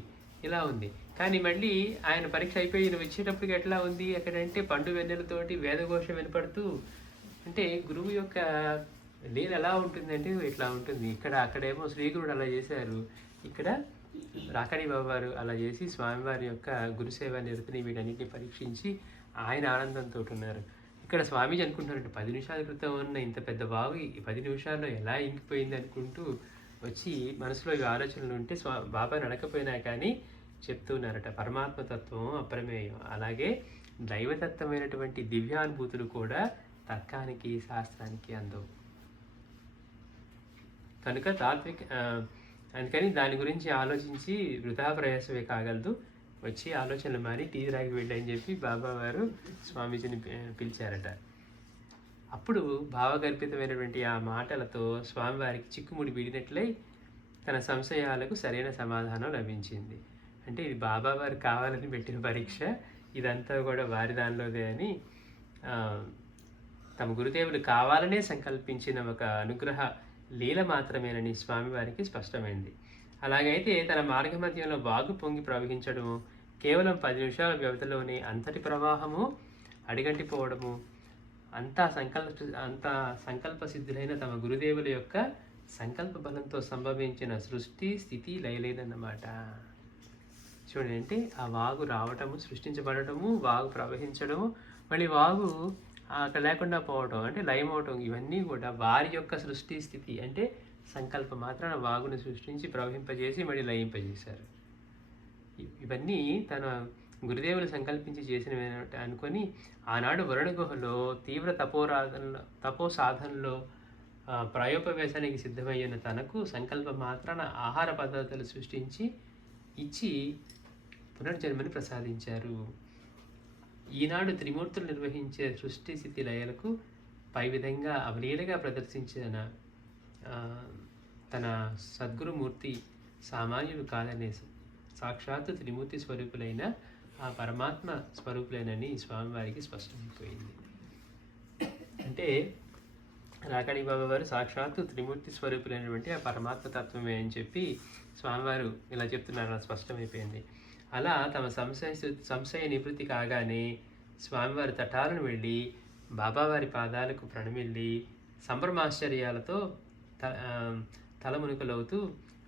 ఇలా ఉంది. కానీ మళ్ళీ ఆయన పరీక్ష అయిపోయి వచ్చేటప్పటికి ఎట్లా ఉంది అక్కడంటే పండు వెన్నెలతోటి వేదఘోష వినపడుతూ, అంటే గురువు యొక్క లీల ఎలా ఉంటుందంటే ఇట్లా ఉంటుంది. అక్కడేమో శ్రీగురుడు అలా చేశారు, ఇక్కడ రాకడి బాబావారు అలా చేసి స్వామివారి యొక్క గురుసేవ నిరతిని వీటన్నిటిని పరీక్షించి ఆయన ఆనందంతో ఉన్నారు. ఇక్కడ స్వామీజీ అనుకుంటున్నారంటే 10 నిమిషాల క్రితం ఉన్న ఇంత పెద్ద బావి 10 నిమిషాల్లో ఎలా ఇంకిపోయింది అనుకుంటూ వచ్చి మనసులో ఈ ఆలోచనలు ఉంటే బాబాని అడగకపోయినా కానీ చెప్తున్నారట పరమాత్మతత్వం అప్రమేయం, అలాగే దైవతత్వమైనటువంటి దివ్యానుభూతులు కూడా తర్కానికి శాస్త్రానికి అందవు. కనుక అందుకని దాని గురించి ఆలోచించి వృధా ప్రయాసమే కాగలదు, వచ్చి ఆలోచనలు మారి టీ రాగి వెళ్ళని చెప్పి బాబావారు స్వామీజీని పిలిచారట. అప్పుడు భావగర్భితమైనటువంటి ఆ మాటలతో స్వామివారికి చిక్కుముడి వీడినట్లై తన సంశయాలకు సరైన సమాధానం లభించింది. అంటే ఇది బాబావారు కావాలని పెట్టిన పరీక్ష, ఇదంతా కూడా వారి దానిలోదే అని తమ గురుదేవులు కావాలనే సంకల్పించిన ఒక అనుగ్రహ లీల మాత్రమేనని స్వామివారికి స్పష్టమైంది. అలాగైతే తన మార్గమధ్యంలో వాగు పొంగి ప్రవహించడము, కేవలం 10 నిమిషాల వ్యవధిలోనే అంతటి ప్రవాహము అడిగంటిపోవడము అంతా సంకల్ప సిద్ధులైన తమ గురుదేవుల యొక్క సంకల్ప బలంతో సంభవించిన సృష్టి స్థితి లయలేదన్నమాట. చూడండి, అంటే ఆ వాగు రావటము, సృష్టించబడటము, వాగు ప్రవహించడము, మళ్ళీ వాగు అక్కడ లేకుండా పోవటం అంటే లయమవటం, ఇవన్నీ కూడా వారి యొక్క సృష్టి స్థితి. అంటే సంకల్పం మాత్రాన వాగుని సృష్టించి ప్రవహింపజేసి మళ్ళీ లయింపజేశారు. ఇవన్నీ తన గురుదేవులు సంకల్పించి చేసినవి అనుకొని ఆనాడు వరుణ గుహలో తీవ్ర తపో సాధనలో ప్రాయోపవేశానికి సిద్ధమయ్యిన తనకు సంకల్పం మాత్రాన ఆహార పదార్థాలు సృష్టించి ఇచ్చి పునర్జన్మని ప్రసాదించారు. ఈనాడు త్రిమూర్తులు నిర్వహించే సృష్టి స్థితి లయలకు పై విధంగా అవలీలగా ప్రదర్శించిన తన సద్గురుమూర్తి సామాన్యులు కాదనే సాక్షాత్తు త్రిమూర్తి స్వరూపులైన ఆ పరమాత్మ స్వరూపులైనని స్వామివారికి స్పష్టమైపోయింది. అంటే రాకడి బాబా వారు సాక్షాత్తు త్రిమూర్తి స్వరూపులైనటువంటి ఆ పరమాత్మ తత్వమే అని చెప్పి స్వామివారు ఇలా చెప్తున్నారు, స్పష్టమైపోయింది. అలా తమ సంశయ నివృత్తి కాగానే స్వామివారి తటాలను వెళ్ళి బాబావారి పాదాలకు ప్రణమిల్లి సంభ్రమాశ్చర్యాలతో తలమునుకలవుతూ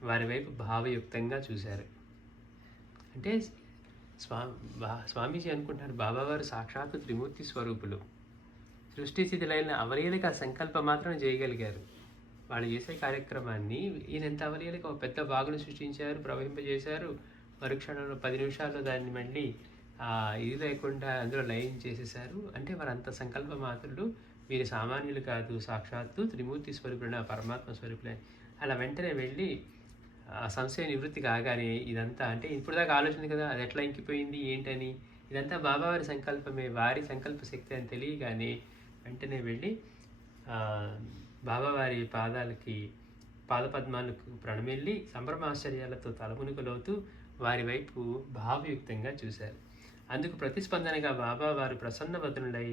వారి వైపు భావయుక్తంగా చూశారు. అంటే స్వామీజీ అనుకుంటున్నారు బాబావారు సాక్షాత్తు త్రిమూర్తి స్వరూపులు, సృష్టి స్థితిలైన అవలీలక సంకల్పం మాత్రం చేయగలిగారు. వాళ్ళు చేసే కార్యక్రమాన్ని ఈయన ఎంత అవలీలగా ఒక పెద్ద వాగును సృష్టించారు, ప్రవహింపజేశారు. మరుక్షణంలో 10 నిమిషాల్లో దాన్ని మళ్ళీ ఇది లేకుండా అందులో లయం చేసేశారు. అంటే వారంత సంకల్ప మాత్రులు. వీరు సామాన్యులు కాదు, సాక్షాత్తు త్రిమూర్తి స్వరూపులైన పరమాత్మ స్వరూపులే. అలా వెంటనే వెళ్ళి ఆ సంశయ నివృత్తి కాగానే ఇదంతా అంటే ఇప్పుడు దాకా ఆలోచన కదా, అది ఎట్లా ఇంకిపోయింది ఏంటని, ఇదంతా బాబావారి సంకల్పమే, వారి సంకల్ప శక్తి అని తెలియగానే వెంటనే వెళ్ళి బాబావారి పాదపద్మాలకు ప్రణమిల్లి సంభ్రమాశ్చర్యాలతో తలమునుకలవుతూ వారి వైపు భావయుక్తంగా చూశారు. అందుకు ప్రతిస్పందనగా బాబా వారు ప్రసన్న వదనులై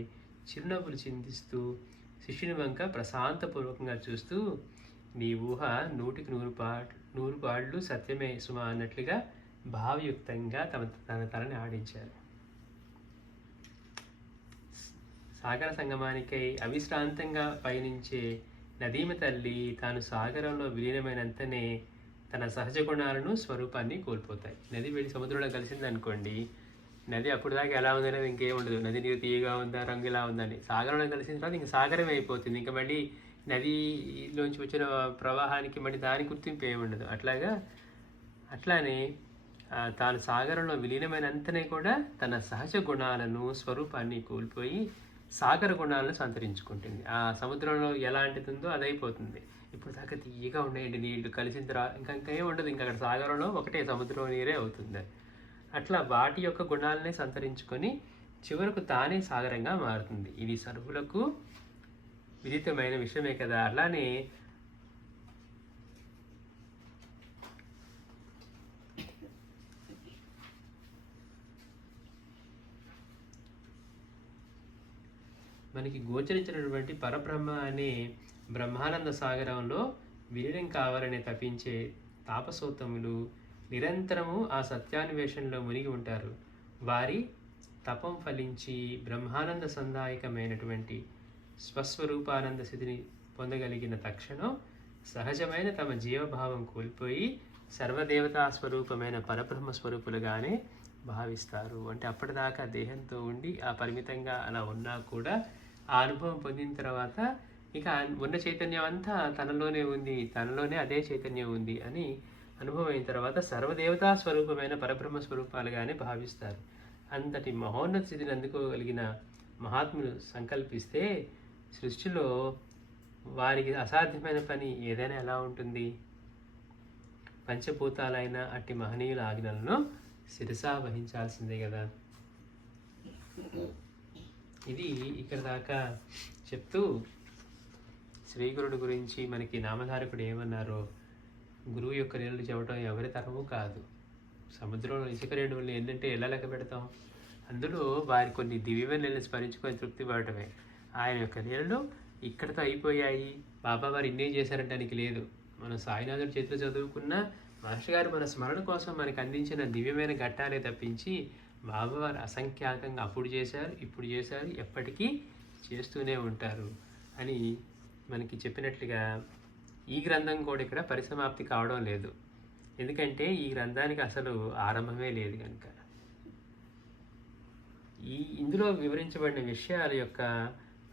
చిరునవ్వులు చిందిస్తూ శిష్యుని వంక ప్రశాంతపూర్వకంగా చూస్తూ, నీ ఊహ 100కి 100 పాళ్ళు సత్యమే సుమా అన్నట్లుగా భావయుక్తంగా తన తలని ఆడించారు. సాగర సంగమానికై అవిశ్రాంతంగా పయనించే నదీమ తల్లి తాను సాగరంలో విలీనమైనంతనే తన సహజ గుణాలను స్వరూపాన్ని కోల్పోతాయి. నది వెళ్ళి సముద్రంలో కలిసింది అనుకోండి, నది అప్పుడు దాకా ఎలా ఉందనేది ఇంకేం ఉండదు. నది నీరు తీయగా ఉందా, రంగు ఎలా ఉందని. సాగరంలో కలిసిన తర్వాత ఇంక సాగరమే అయిపోతుంది. ఇంకా మళ్ళీ నదిలోంచి వచ్చిన ప్రవాహానికి మళ్ళీ దాని గుర్తింపు ఏమి ఉండదు. అట్లానే తాను సాగరంలో విలీనమైనంతనే కూడా తన సహజ గుణాలను స్వరూపాన్ని కోల్పోయి సాగర గుణాలను సంతరించుకుంటుంది. ఆ సముద్రంలో ఎలాంటిది ఉందో అదైపోతుంది. ఇప్పుడు దాకా తీయగా ఉండేయండి నీళ్లు కలిసిన తర్వాత ఇంకా ఏం ఉండదు. ఇంకా అక్కడ సాగరంలో ఒకటే సముద్రం నీరే అవుతుంది. అట్లా వాటి యొక్క గుణాలనే సంతరించుకొని చివరకు తానే సాగరంగా మారుతుంది. ఇది సర్వులకు విదితమైన విషయమే కదా. అలానే మనకి గోచరించినటువంటి పరబ్రహ్మ అనే బ్రహ్మానంద సాగరంలో విలీనం కావాలని తప్పించే తాపసోత్తములు నిరంతరము ఆ సత్యాన్వేషణలో మునిగి ఉంటారు. వారి తపం ఫలించి బ్రహ్మానంద సందాయకమైనటువంటి స్వస్వరూపానంద స్థితిని పొందగలిగిన తక్షణం సహజమైన తమ జీవభావం కోల్పోయి సర్వదేవతా స్వరూపమైన పరబ్రహ్మ స్వరూపులుగానే భావిస్తారు. అంటే అప్పటిదాకా దేహంతో ఉండి ఆ పరిమితంగా అలా ఉన్నా కూడా ఆ అనుభవం పొందిన తర్వాత ఇక ఉన్న చైతన్యం అంతా తనలోనే ఉంది, తనలోనే అదే చైతన్యం ఉంది అని అనుభవం అయిన తర్వాత సర్వదేవతా స్వరూపమైన పరబ్రహ్మ స్వరూపాలుగానే భావిస్తారు. అంతటి మహోన్నత స్థితిని అందుకోగలిగిన మహాత్ములు సంకల్పిస్తే సృష్టిలో వారికి అసాధ్యమైన పని ఏదైనా ఎలా ఉంటుంది? పంచభూతాలైన అట్టి మహనీయుల ఆజ్ఞలను శిరసా వహించాల్సిందే కదా. ఇది ఇక్కడ దాకా చెప్తూ శ్రీగురుడు గురించి మనకి నామధారకుడు ఏమన్నారో, గురువు యొక్క నీళ్ళు చెప్పడం ఎవరి తరము కాదు. సముద్రంలో ఇసుక రేణువులు ఏంటంటే ఎలా లెక్క పెడతాం? అందులో వారి కొన్ని దివ్యమైన నీళ్ళని స్మరించుకొని తృప్తి పడటమే. ఆయన యొక్క నీళ్ళు ఇక్కడితో అయిపోయాయి, బాబా వారు ఇన్నే చేశారంటానికి లేదు. మనం సాయినాథుడి చేతిలో చదువుకున్న మాస్టర్ గారు మన స్మరణ కోసం మనకు అందించిన దివ్యమైన ఘట్టాలే తప్పించి బాబావారు అసంఖ్యాకంగా అప్పుడు చేశారు, ఇప్పుడు చేశారు, ఎప్పటికీ చేస్తూనే ఉంటారు అని మనకి చెప్పినట్లుగా ఈ గ్రంథం కూడా ఇక్కడ పరిసమాప్తి కావడం లేదు. ఎందుకంటే ఈ గ్రంథానికి అసలు ఆరంభమే లేదు కనుక. ఇందులో వివరించబడిన విషయాల యొక్క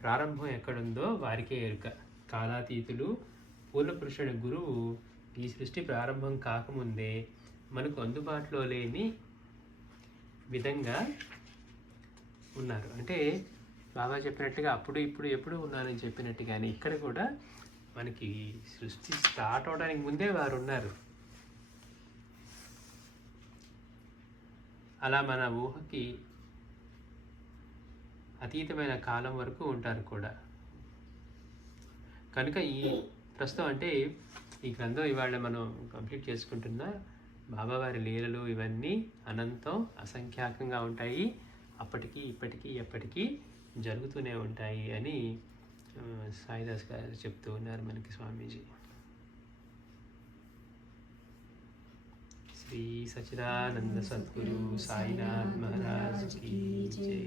ప్రారంభం ఎక్కడుందో వారికే ఎరుక. కాలాతీతులు పూర్ణపురుషుడి గురువు ఈ సృష్టి ప్రారంభం కాకముందే మనకు అందుబాటులో లేని విధంగా ఉన్నారు. అంటే బాబా చెప్పినట్టుగా అప్పుడు ఇప్పుడు ఎప్పుడు ఉన్నానని చెప్పినట్టుగానే ఇక్కడ కూడా మనకి సృష్టి స్టార్ట్ అవడానికి ముందే వారు ఉన్నారు. అలా మన ఊహకి అతీతమైన కాలం వరకు ఉంటారు కూడా. కనుక ఈ ప్రస్తుతం అంటే ఈ గ్రంథం ఇవాళ మనం కంప్లీట్ చేసుకుంటున్న బాబావారి లీలలు ఇవన్నీ అనంతం అసంఖ్యాకంగా ఉంటాయి. అప్పటికి ఇప్పటికీ ఎప్పటికీ జరుగుతూనే ఉంటాయి అని సాయిదాస్ గారు చెప్తూ ఉన్నారు మనకి స్వామీజీ. శ్రీ సచ్చిదానంద సద్గురు సాయినాథ్ మహారాజ్ కీ జై.